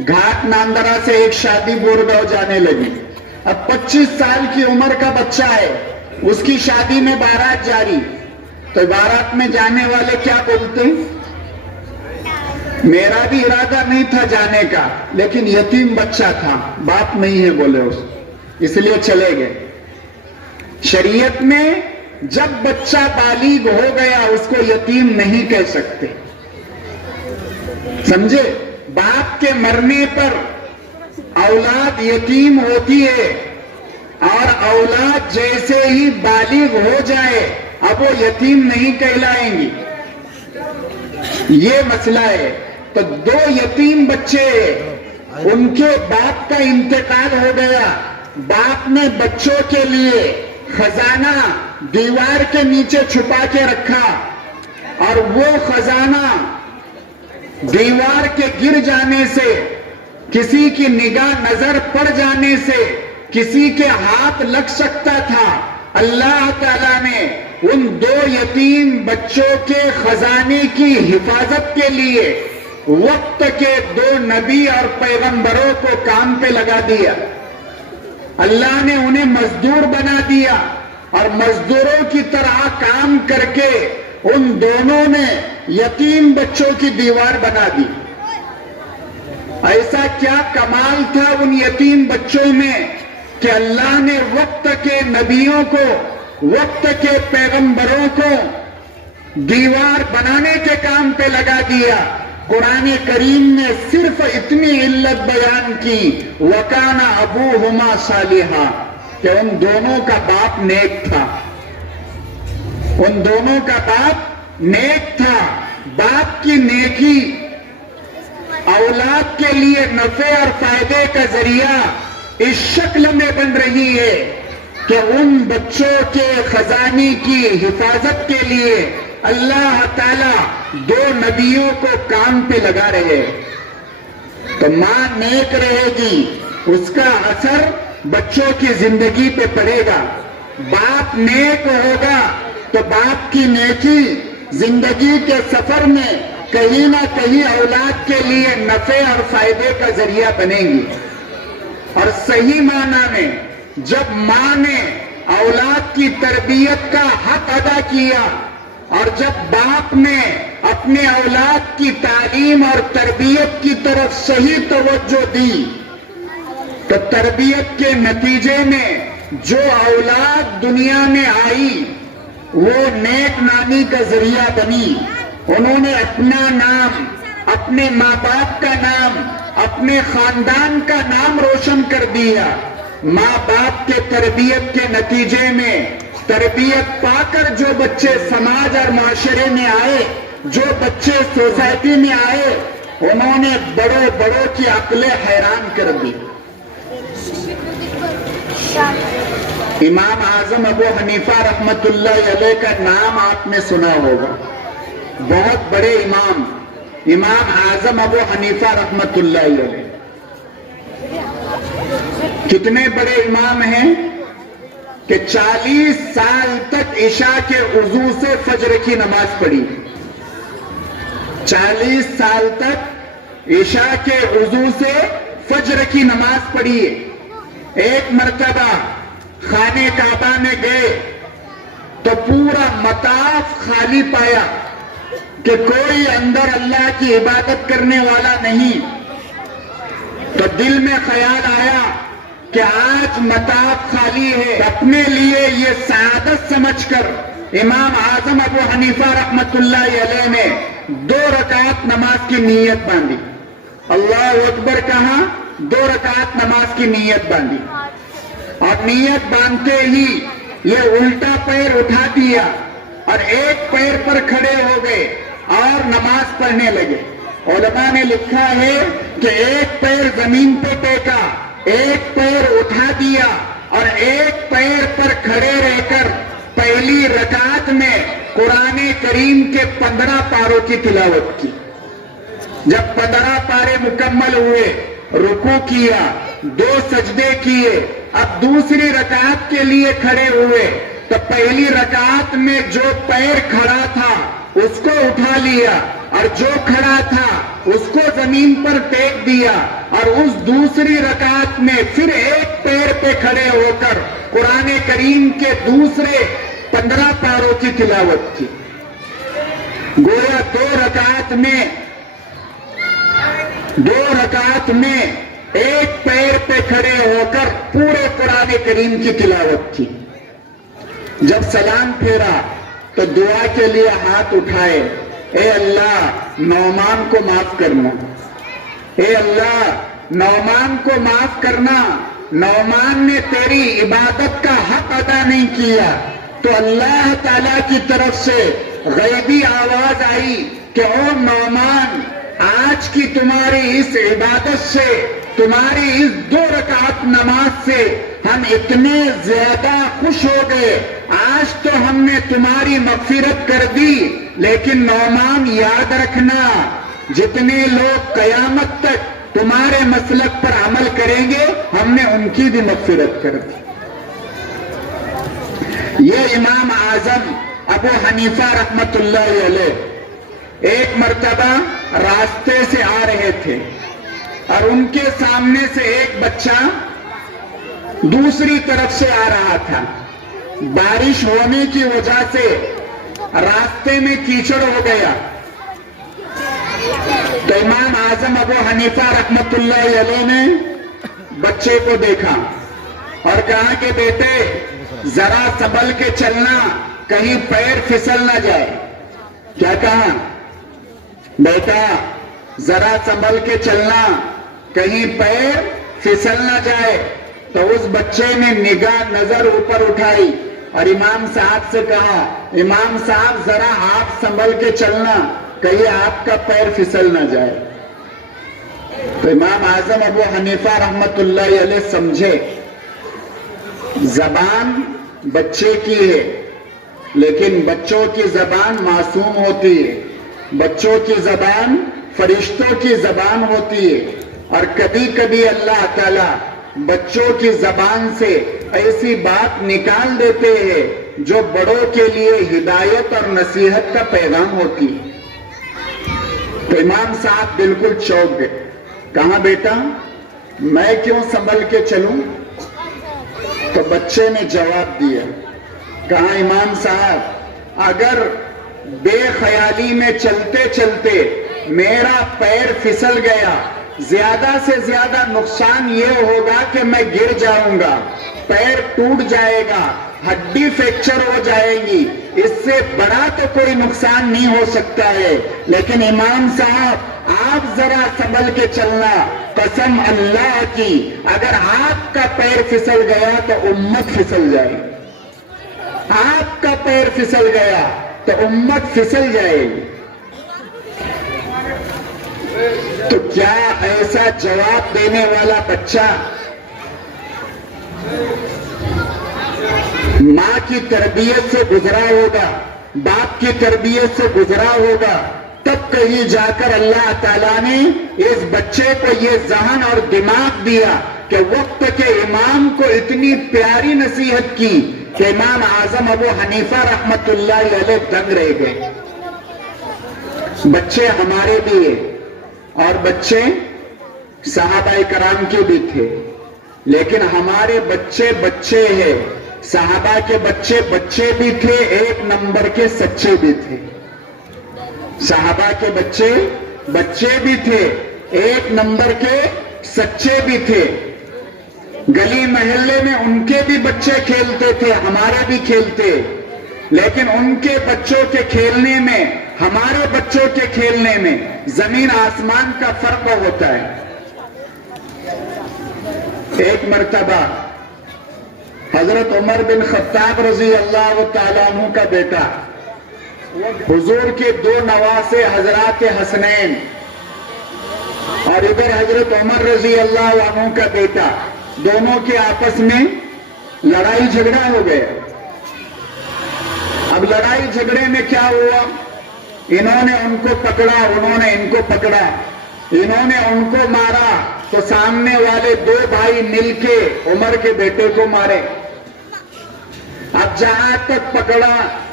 گھاٹ ناندرا سے ایک شادی بورگاؤں جانے لگی. اب 25 سال کی عمر کا بچہ ہے, اس کی شادی میں بارات جاری, تو بارات میں جانے والے کیا بولتے ہیں؟ میرا بھی ارادہ نہیں تھا جانے کا, لیکن یتیم بچہ تھا, باپ نہیں ہے بولے اس لیے چلے گئے. شریعت میں جب بچہ بالغ ہو گیا اس کو یتیم نہیں کہہ سکتے, سمجھے؟ باپ کے مرنے پر اولاد یتیم ہوتی ہے, اور اولاد جیسے ہی بالغ ہو جائے اب وہ یتیم نہیں کہلائیں گی. یہ مسئلہ ہے. تو دو یتیم بچے, ان کے باپ کا انتقال ہو گیا, باپ نے بچوں کے لیے خزانہ دیوار کے نیچے چھپا کے رکھا, اور وہ خزانہ دیوار کے گر جانے سے, کسی کی نگاہ نظر پڑ جانے سے کسی کے ہاتھ لگ سکتا تھا. اللہ تعالیٰ نے ان دو یتیم بچوں کے خزانے کی حفاظت کے لیے وقت کے دو نبی اور پیغمبروں کو کام پہ لگا دیا. اللہ نے انہیں مزدور بنا دیا, اور مزدوروں کی طرح کام کر کے ان دونوں نے یتیم بچوں کی دیوار بنا دی. ایسا کیا کمال تھا ان یتیم بچوں میں کہ اللہ نے وقت کے نبیوں کو, وقت کے پیغمبروں کو دیوار بنانے کے کام پہ لگا دیا. قرآن کریم نے صرف اتنی علت بیان کی, وَكَانَ أَبُوهُمَا صَالِحًا, کہ ان دونوں کا باپ نیک تھا. ان دونوں کا باپ نیک تھا. باپ کی نیکی اولاد کے لیے نفع اور فائدے کا ذریعہ اس شکل میں بن رہی ہے کہ ان بچوں کے خزانے کی حفاظت کے لیے اللہ تعالیٰ دو نبیوں کو کام پہ لگا رہے. تو ماں نیک رہے گی, اس کا اثر بچوں کی زندگی پہ پڑے گا. باپ نیک ہوگا تو باپ کی نیکی زندگی کے سفر میں کہیں نہ کہیں اولاد کے لیے نفع اور فائدے کا ذریعہ بنے گی. اور صحیح معنی میں جب ماں نے اولاد کی تربیت کا حق ادا کیا, اور جب باپ نے اپنے اولاد کی تعلیم اور تربیت کی طرف صحیح توجہ دی, تو تربیت کے نتیجے میں جو اولاد دنیا میں آئی وہ نیک نامی کا ذریعہ بنی. انہوں نے اپنا نام, اپنے ماں باپ کا نام, اپنے خاندان کا نام روشن کر دیا. ماں باپ کے تربیت کے نتیجے میں تربیت پا کر جو بچے سماج اور معاشرے میں آئے، جو بچے سوسائٹی میں آئے، انہوں نے بڑوں بڑوں کی عقلیں حیران کر دی۔ امام اعظم ابو حنیفہ رحمت اللہ علیہ کا نام آپ نے سنا ہوگا، بہت بڑے امام، امام اعظم ابو حنیفہ رحمت اللہ علیہ کتنے بڑے امام ہیں کہ 40 سال تک عشاء کے وضو سے فجر کی نماز پڑھی، 40 سال تک عشاء کے وضو سے فجر کی نماز پڑھی۔ ایک مرتبہ خانے کعبہ میں گئے تو پورا مطاف خالی پایا کہ کوئی اندر اللہ کی عبادت کرنے والا نہیں، تو دل میں خیال آیا کہ آج مطاف خالی ہے۔ اپنے لیے یہ سعادت سمجھ کر امام اعظم ابو حنیفہ رحمت اللہ علیہ نے 2 رکعت نماز کی نیت باندھی، اللہ اکبر کہا، 2 رکعت نماز کی نیت باندھی، اور نیت باندھتے ہی یہ الٹا پیر اٹھا دیا اور ایک پیر پر کھڑے ہو گئے اور نماز پڑھنے لگے۔ علماء نے لکھا ہے کہ ایک پیر زمین پہ ٹیکا، ایک پیر اٹھا دیا اور ایک پیر پر کھڑے رہ کر پہلی رکعت میں قرآن کریم کے 15 پاروں کی تلاوت کی۔ جب 15 پارے مکمل ہوئے، رکوع کیا، 2 سجدے کیے، اب دوسری رکعت کے لیے کھڑے ہوئے تو پہلی رکعت میں جو پیر کھڑا تھا اس کو اٹھا لیا اور جو کھڑا تھا اس کو زمین پر ٹیک دیا، اور اس دوسری رکعت میں پھر ایک پیر پہ کھڑے ہو کر قرآن کریم کے دوسرے 15 پاروں کی تلاوت کی۔ گویا 2 رکعت میں ایک پیر پہ کھڑے ہو کر پورے قرآن کریم کی تلاوت کی۔ جب سلام پھیرا تو دعا کے لیے ہاتھ اٹھائے، اے اللہ نعمان کو معاف کرنا، اے اللہ نعمان کو معاف کرنا، نعمان نے تیری عبادت کا حق ادا نہیں کیا۔ تو اللہ تعالیٰ کی طرف سے غیبی آواز آئی کہ او نعمان، آج کی تمہاری اس عبادت سے، تمہاری اس 2 رکعت نماز سے ہم اتنے زیادہ خوش ہو گئے، آج تو ہم نے تمہاری مغفرت کر دی، لیکن نعمان یاد رکھنا، جتنے لوگ قیامت تک تمہارے مسلک پر عمل کریں گے ہم نے ان کی بھی مغفرت کر دی۔ یہ امام اعظم ابو حنیفہ رحمت اللہ علیہ ایک مرتبہ راستے سے آ رہے تھے اور ان کے سامنے سے ایک بچہ دوسری طرف سے آ رہا تھا، بارش ہونے کی وجہ سے راستے میں کیچڑ ہو گیا، تو امام اعظم ابو حنیفہ رحمت اللہ علیہ نے بچے کو دیکھا اور کہا کہ بیٹے ذرا سنبھل کے چلنا، کہیں پیر پھسل نہ جائے۔ کیا کہا؟ بیٹا ذرا سنبھل کے چلنا، کہیں پیر پھسل نہ جائے۔ تو اس بچے نے نگاہ نظر اوپر اٹھائی اور امام صاحب سے کہا، امام صاحب ذرا آپ سنبھل کے چلنا، کہیں آپ کا پیر پھسل نہ جائے۔ تو امام اعظم ابو حنیفہ رحمت اللہ علیہ سمجھے زبان بچے کی ہے، لیکن بچوں کی زبان معصوم ہوتی ہے، بچوں کی زبان فرشتوں کی زبان ہوتی ہے، اور کبھی کبھی اللہ تعالیٰ بچوں کی زبان سے ایسی بات نکال دیتے ہیں جو بڑوں کے لیے ہدایت اور نصیحت کا پیغام ہوتی ہے۔ تو امام صاحب بالکل چونک گئے، کہا بیٹا میں کیوں سنبھل کے چلوں؟ تو بچے نے جواب دیا، کہا امام صاحب اگر بے خیالی میں چلتے چلتے میرا پیر پھسل گیا، زیادہ سے زیادہ نقصان یہ ہوگا کہ میں گر جاؤں گا، پیر ٹوٹ جائے گا، ہڈی فریکچر ہو جائے گی، اس سے بڑا تو کوئی نقصان نہیں ہو سکتا ہے، لیکن امام صاحب آپ ذرا سنبھل کے چلنا، قسم اللہ کی اگر آپ کا پیر پھسل گیا تو امت پھسل جائے، آپ کا پیر پھسل گیا تو امت پھسل جائے گی. تو کیا ایسا جواب دینے والا بچہ ماں کی تربیت سے گزرا ہوگا, باپ کی تربیت سے گزرا ہوگا, تب کہیں جا کر اللہ تعالیٰ نے اس بچے کو یہ ذہن اور دماغ دیا کہ وقت کے امام کو اتنی پیاری نصیحت کی کہ امام اعظم ابو حنیفہ رحمت اللہ علیہ دنگ رہ گئے. بچے ہمارے بھی ہیں اور بچے صحابہ کرام کے بھی تھے, لیکن ہمارے بچے بچے ہیں, صحابہ کے بچے بچے بھی تھے, ایک نمبر کے سچے بھی تھے. صحابہ کے بچے بچے بھی تھے, ایک نمبر کے سچے بھی تھے. گلی محلے میں ان کے بھی بچے کھیلتے تھے, ہمارے بھی کھیلتے, لیکن ان کے بچوں کے کھیلنے میں ہمارے بچوں کے کھیلنے میں زمین آسمان کا فرق ہوتا ہے. ایک مرتبہ حضرت عمر بن خطاب رضی اللہ تعالیٰ عنہ کا بیٹا, حضور کے دو نواسے حضرات حسنین اور ادھر حضرت عمر رضی اللہ عنہ کا بیٹا, دونوں کے آپس میں لڑائی جھگڑا ہو گیا. اب لڑائی جھگڑے میں کیا ہوا, انہوں نے ان کو پکڑا, انہوں نے ان کو پکڑا, انہوں نے ان کو مارا تو سامنے والے دو بھائی مل کے عمر کے بیٹے کو مارے. اب جہاں تک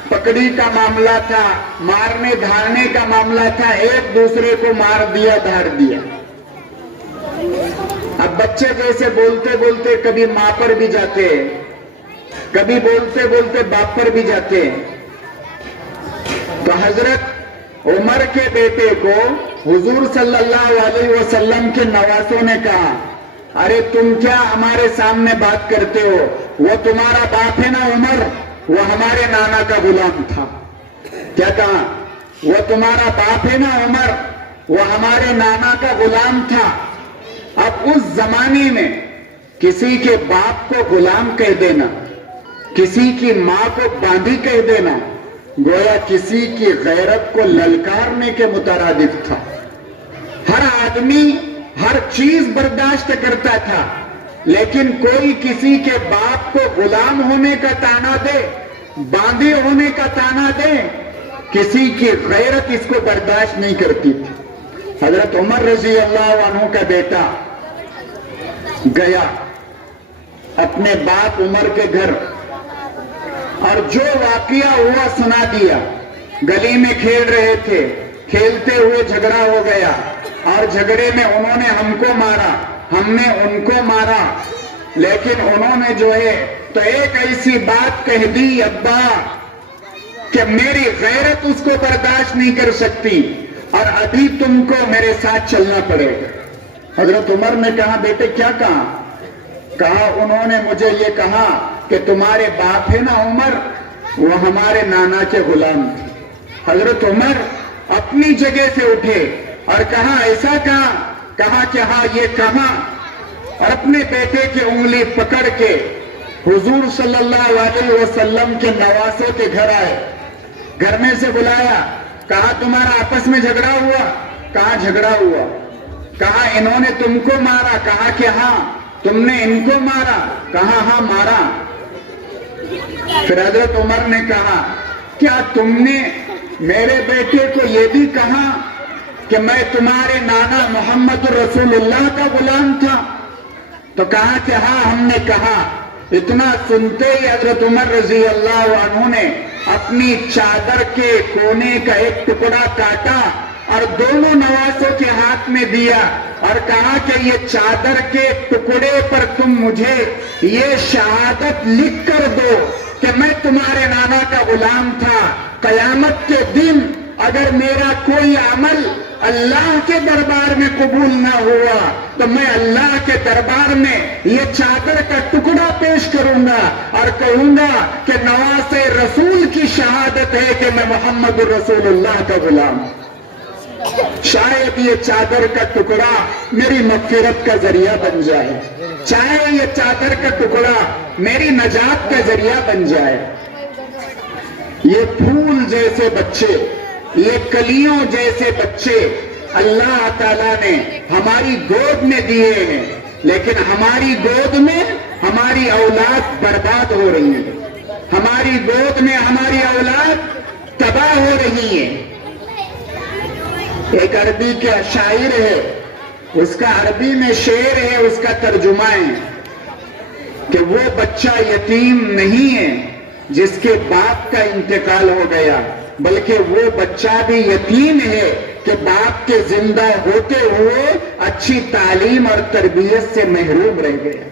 پکڑی کا معاملہ تھا, مارنے دھارنے کا معاملہ تھا, ایک دوسرے کو مار دیا, دھاڑ دیا. اب بچے جیسے بولتے بولتے کبھی ماں پر بھی جاتے, کبھی بولتے بولتے باپ پر بھی جاتے. تو حضرت عمر کے بیٹے کو حضور صلی اللہ علیہ وسلم کے نواسوں نے کہا, ارے تم کیا ہمارے سامنے بات کرتے ہو, وہ تمہارا باپ ہے نا عمر, وہ ہمارے نانا کا غلام تھا. کیا کہا, وہ تمہارا باپ ہے نا عمر, وہ ہمارے نانا کا غلام تھا. اب اس زمانے میں کسی کے باپ کو غلام کہہ دینا, کسی کی ماں کو باندھی کہہ دینا, گویا کسی کی غیرت کو للکارنے کے مترادف تھا. ہر آدمی ہر چیز برداشت کرتا تھا, لیکن کوئی کسی کے باپ کو غلام ہونے کا تانا دے, باندھے ہونے کا تانا دے, کسی کی غیرت اس کو برداشت نہیں کرتی تھی. حضرت عمر رضی اللہ عنہ کا بیٹا گیا اپنے باپ عمر کے گھر اور جو واقعہ ہوا سنا دیا. گلی میں کھیل رہے تھے, کھیلتے ہوئے جھگڑا ہو گیا اور جھگڑے میں انہوں نے ہم کو مارا, ہم نے ان کو مارا, لیکن انہوں نے جو ہے تو ایک ایسی بات کہہ دی ابا کہ میری غیرت اس کو برداشت نہیں کر سکتی اور ابھی تم کو میرے ساتھ چلنا پڑے گا. حضرت عمر نے کہا, بیٹے کیا کہا؟ کہا انہوں نے مجھے یہ کہا کہ تمہارے باپ ہے نا عمر, وہ ہمارے نانا کے غلام تھے. حضرت عمر اپنی جگہ سے اٹھے اور کہا, ایسا کہا کہ ہاں یہ کہا, اور اپنے بیٹے کی انگلی پکڑ کے حضور صلی اللہ علیہ وسلم کے نواسوں کے گھر آئے, گھر میں سے بلایا, کہا تمہارا آپس میں جھگڑا ہوا؟ کہا جھگڑا ہوا. کہا انہوں نے تم کو مارا؟ کہا کہ ہاں. تم نے ان کو مارا؟ کہا ہاں مارا. پھر حضرت عمر نے کہا, کیا تم نے میرے بیٹے کو یہ بھی کہا کہ میں تمہارے نانا محمد رسول اللہ کا غلام تھا؟ تو کہا کہ ہاں ہم نے کہا. اتنا سنتے ہی حضرت عمر رضی اللہ عنہ نے اپنی چادر کے کونے کا ایک ٹکڑا کاٹا اور دونوں نواسوں کے ہاتھ میں دیا اور کہا کہ یہ چادر کے ٹکڑے پر تم مجھے یہ شہادت لکھ کر دو کہ میں تمہارے نانا کا غلام تھا. قیامت کے دن اگر میرا کوئی عمل اللہ کے دربار میں قبول نہ ہوا تو میں اللہ کے دربار میں یہ چادر کا ٹکڑا پیش کروں گا اور کہوں گا کہ نواز رسول کی شہادت ہے کہ میں محمد رسول اللہ کا غلام ہوں. شاید یہ چادر کا ٹکڑا میری مغفرت کا ذریعہ بن جائے, چاہے یہ چادر کا ٹکڑا میری نجات کا ذریعہ بن جائے. یہ پھول جیسے بچے، یہ کلیوں جیسے بچے اللہ تعالیٰ نے ہماری گود میں دیے ہیں، لیکن ہماری گود میں ہماری اولاد برباد ہو رہی ہے، ہماری گود میں ہماری اولاد تباہ ہو رہی ہے۔ ایک عربی کا شاعر ہے، اس کا عربی میں شعر ہے، اس کا ترجمہ ہے کہ وہ بچہ یتیم نہیں ہے جس کے باپ کا انتقال ہو گیا، بلکہ وہ بچہ بھی یتیم ہے کہ باپ کے زندہ ہوتے ہوئے اچھی تعلیم اور تربیت سے محروم رہ گیا۔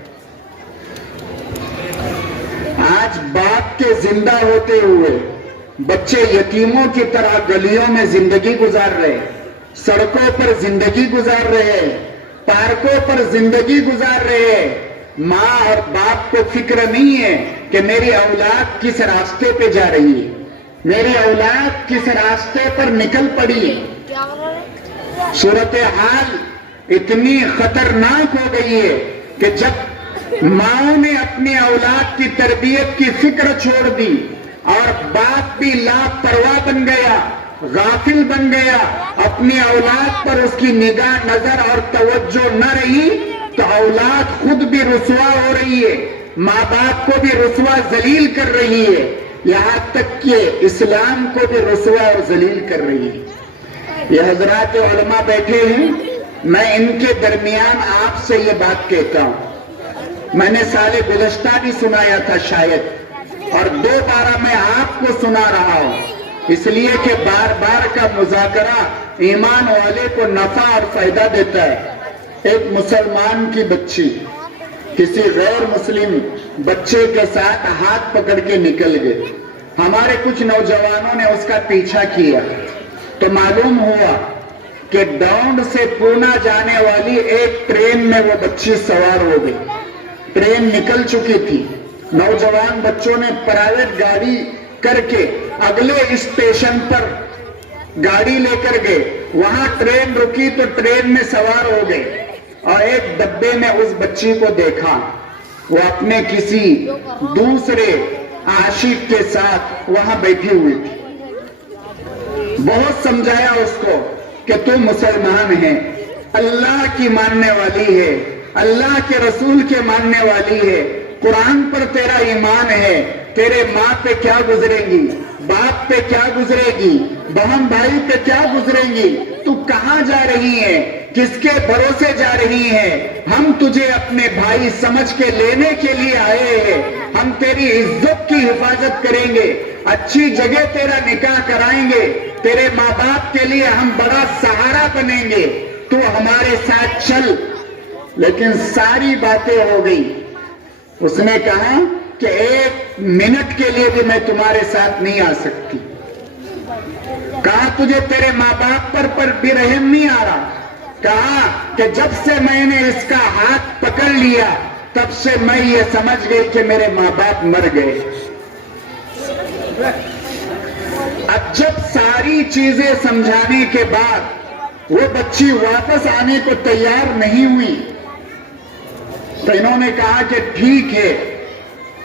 آج باپ کے زندہ ہوتے ہوئے بچے یتیموں کی طرح گلیوں میں زندگی گزار رہے، سڑکوں پر زندگی گزار رہے، پارکوں پر زندگی گزار رہے۔ ماں اور باپ کو فکر نہیں ہے کہ میری اولاد کس راستے پہ جا رہی ہے، میری اولاد کس راستے پر نکل پڑی ہے۔ صورتحال اتنی خطرناک ہو گئی ہے کہ جب ماؤں نے اپنی اولاد کی تربیت کی فکر چھوڑ دی اور باپ بھی لاپرواہ بن گیا، غافل بن گیا، اپنی اولاد پر اس کی نگاہ نظر اور توجہ نہ رہی، تو اولاد خود بھی رسوا ہو رہی ہے، ماں باپ کو بھی رسوا ذلیل کر رہی ہے، یہاں تک کہ اسلام کو بھی رسوا اور ذلیل کر رہی ہے۔ یہ حضرات علماء بیٹھے ہیں، میں ان کے درمیان آپ سے یہ بات کہتا ہوں، میں نے سال گزشتہ بھی سنایا تھا شاید، اور دوبارہ میں آپ کو سنا رہا ہوں، اس لیے کہ بار بار کا مذاکرہ ایمان والے کو نفع اور فائدہ دیتا ہے۔ ایک مسلمان کی بچی کسی غیر مسلم بچے کے ساتھ ہاتھ پکڑ کے نکل گئے، ہمارے کچھ نوجوانوں نے اس کا پیچھا کیا تو معلوم ہوا کہ ڈاؤنڈ سے پونا جانے والی ایک ٹرین میں وہ بچی سوار ہو گئی، ٹرین نکل چکی تھی، نوجوان بچوں نے پرائیویٹ گاڑی کر کے اگلے اسٹیشن پر گاڑی لے کر گئے، وہاں ٹرین رکی تو ٹرین میں سوار ہو گئے اور ایک ڈبے میں اس بچی کو دیکھا، وہ اپنے کسی دوسرے عاشق کے ساتھ وہاں بیٹھی ہوئی تھی۔ بہت سمجھایا اس کو کہ تو مسلمان ہے، اللہ کی ماننے والی ہے، اللہ کے رسول کے ماننے والی ہے، قرآن پر تیرا ایمان ہے، تیرے ماں پہ کیا گزرے گی، باپ پہ کیا گزرے گی، بہن بھائی پہ کیا گزریں گی، تو کہاں جا رہی ہے، کس کے بھروسے جا رہی ہے، ہم تجھے اپنے بھائی سمجھ کے لینے کے لیے آئے ہیں، ہم تیری عزت کی حفاظت کریں گے، اچھی جگہ تیرا نکاح کرائیں گے، تیرے ماں باپ کے لیے ہم بڑا سہارا بنیں گے، تو ہمارے ساتھ چل۔ لیکن ساری باتیں ہو گئی، اس نے کہا کہ ایک منٹ کے لیے بھی میں تمہارے ساتھ نہیں آ سکتی۔ کہا تجھے تیرے ماں باپ پر بھی رحم نہیں آ رہا، کہا کہ جب سے میں نے اس کا ہاتھ پکڑ لیا تب سے میں یہ سمجھ گئی کہ میرے ماں باپ مر گئے۔ اب جب ساری چیزیں سمجھانے کے بعد وہ بچی واپس آنے کو تیار نہیں ہوئی تو انہوں نے کہا کہ ٹھیک ہے،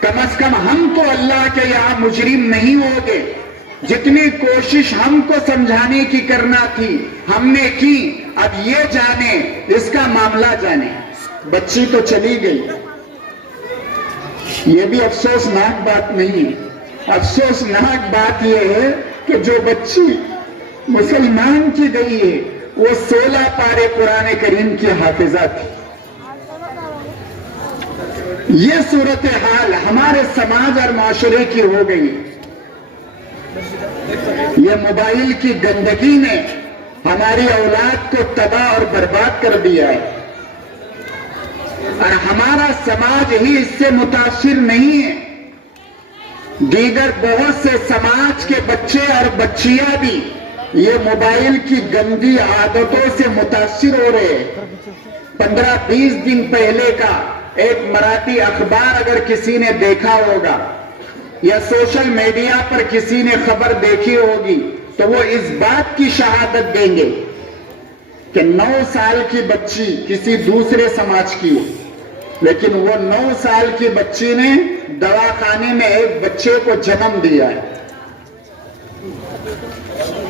کم از کم ہم تو اللہ کے یہاں مجرم نہیں ہو گے، جتنی کوشش ہم کو سمجھانے کی کرنا تھی ہم نے کی، اب یہ جانے اس کا معاملہ جانے۔ بچی تو چلی گئی، یہ بھی افسوسناک بات نہیں، افسوسناک بات یہ ہے کہ جو بچی مسلمان کی گئی ہے وہ 16 پارے قرآن کریم کی حافظہ تھی۔ یہ صورتحال ہمارے سماج اور معاشرے کی ہو گئی۔ یہ موبائل کی گندگی نے ہماری اولاد کو تباہ اور برباد کر دیا ہے، اور ہمارا سماج ہی اس سے متاثر نہیں ہے، دیگر بہت سے سماج کے بچے اور بچیاں بھی یہ موبائل کی گندی عادتوں سے متاثر ہو رہے ہیں۔ 15-20 دن پہلے کا ایک مراٹھی اخبار اگر کسی نے دیکھا ہوگا یا سوشل میڈیا پر کسی نے خبر دیکھی ہوگی تو وہ اس بات کی شہادت دیں گے کہ 9 سال کی بچی کسی دوسرے سماج کی ہے، لیکن وہ 9 سال کی بچی نے دواخانے میں ایک بچے کو جنم دیا ہے۔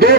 2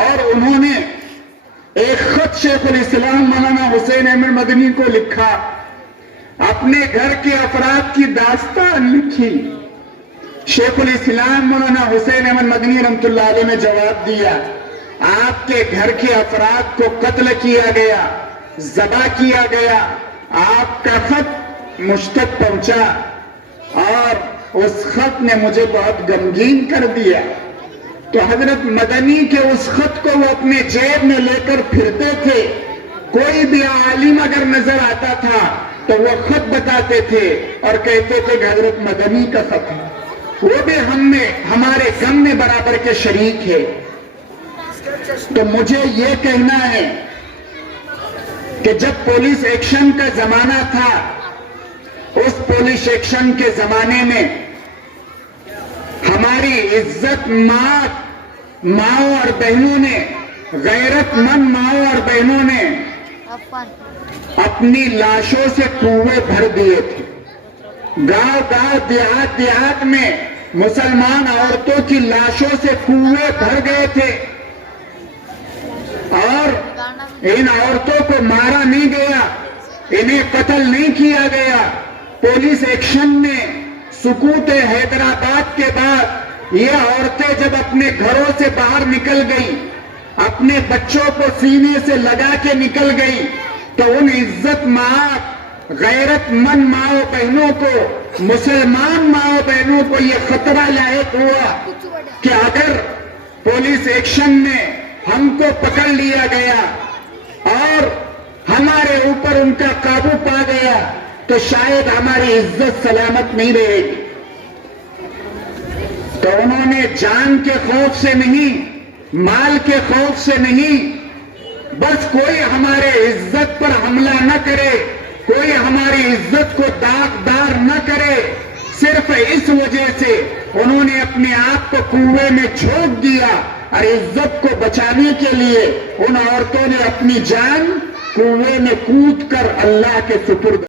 اور انہوں نے ایک خط شیخ الاسلام مولانا حسین احمد مدنی کو لکھا, اپنے گھر کے افراد کی داستان لکھی. شیخ الاسلام مولانا حسین احمد مدنی رحمۃ اللہ علیہ نے جواب دیا, آپ کے گھر کے افراد کو قتل کیا گیا, ذبح کیا گیا, آپ کا خط مجھ تک پہنچا اور اس خط نے مجھے بہت غمگین کر دیا. تو حضرت مدنی کے اس خط کو وہ اپنے جیب میں لے کر پھرتے تھے. کوئی بھی عالم اگر نظر آتا تھا تو وہ خط بتاتے تھے اور کہتے تھے کہ حضرت مدنی کا خط ہے, وہ بھی ہمارے غم میں برابر کے شریک ہے. تو مجھے یہ کہنا ہے کہ جب پولیس ایکشن کا زمانہ تھا, اس پولیس ایکشن کے زمانے میں ہماری عزت ماؤں اور بہنوں نے, غیرت مند ماؤں اور بہنوں نے اپنی لاشوں سے کنویں بھر دیے تھے. گاؤں دیہات میں مسلمان عورتوں کی لاشوں سے کنویں بھر گئے تھے اور ان عورتوں کو مارا نہیں گیا, انہیں قتل نہیں کیا گیا. پولیس ایکشن میں سکوت حیدرآباد کے بعد یہ عورتیں جب اپنے گھروں سے باہر نکل گئی, اپنے بچوں کو سینے سے لگا کے نکل گئی, تو ان عزت مآب غیرت مند ماؤں بہنوں کو, مسلمان ماؤں بہنوں کو یہ خطرہ لاحق ہوا کہ اگر پولیس ایکشن میں ہم کو پکڑ لیا گیا اور ہمارے اوپر ان کا قابو پا گیا تو شاید ہماری عزت سلامت نہیں رہے گی. تو انہوں نے جان کے خوف سے نہیں, مال کے خوف سے نہیں, بس کوئی ہمارے عزت پر حملہ نہ کرے, کوئی ہماری عزت کو داغدار نہ کرے, صرف اس وجہ سے انہوں نے اپنے آپ کو کنویں میں جھونک دیا اور عزت کو بچانے کے لیے ان عورتوں نے اپنی جان کنویں میں کود کر اللہ کے سپرد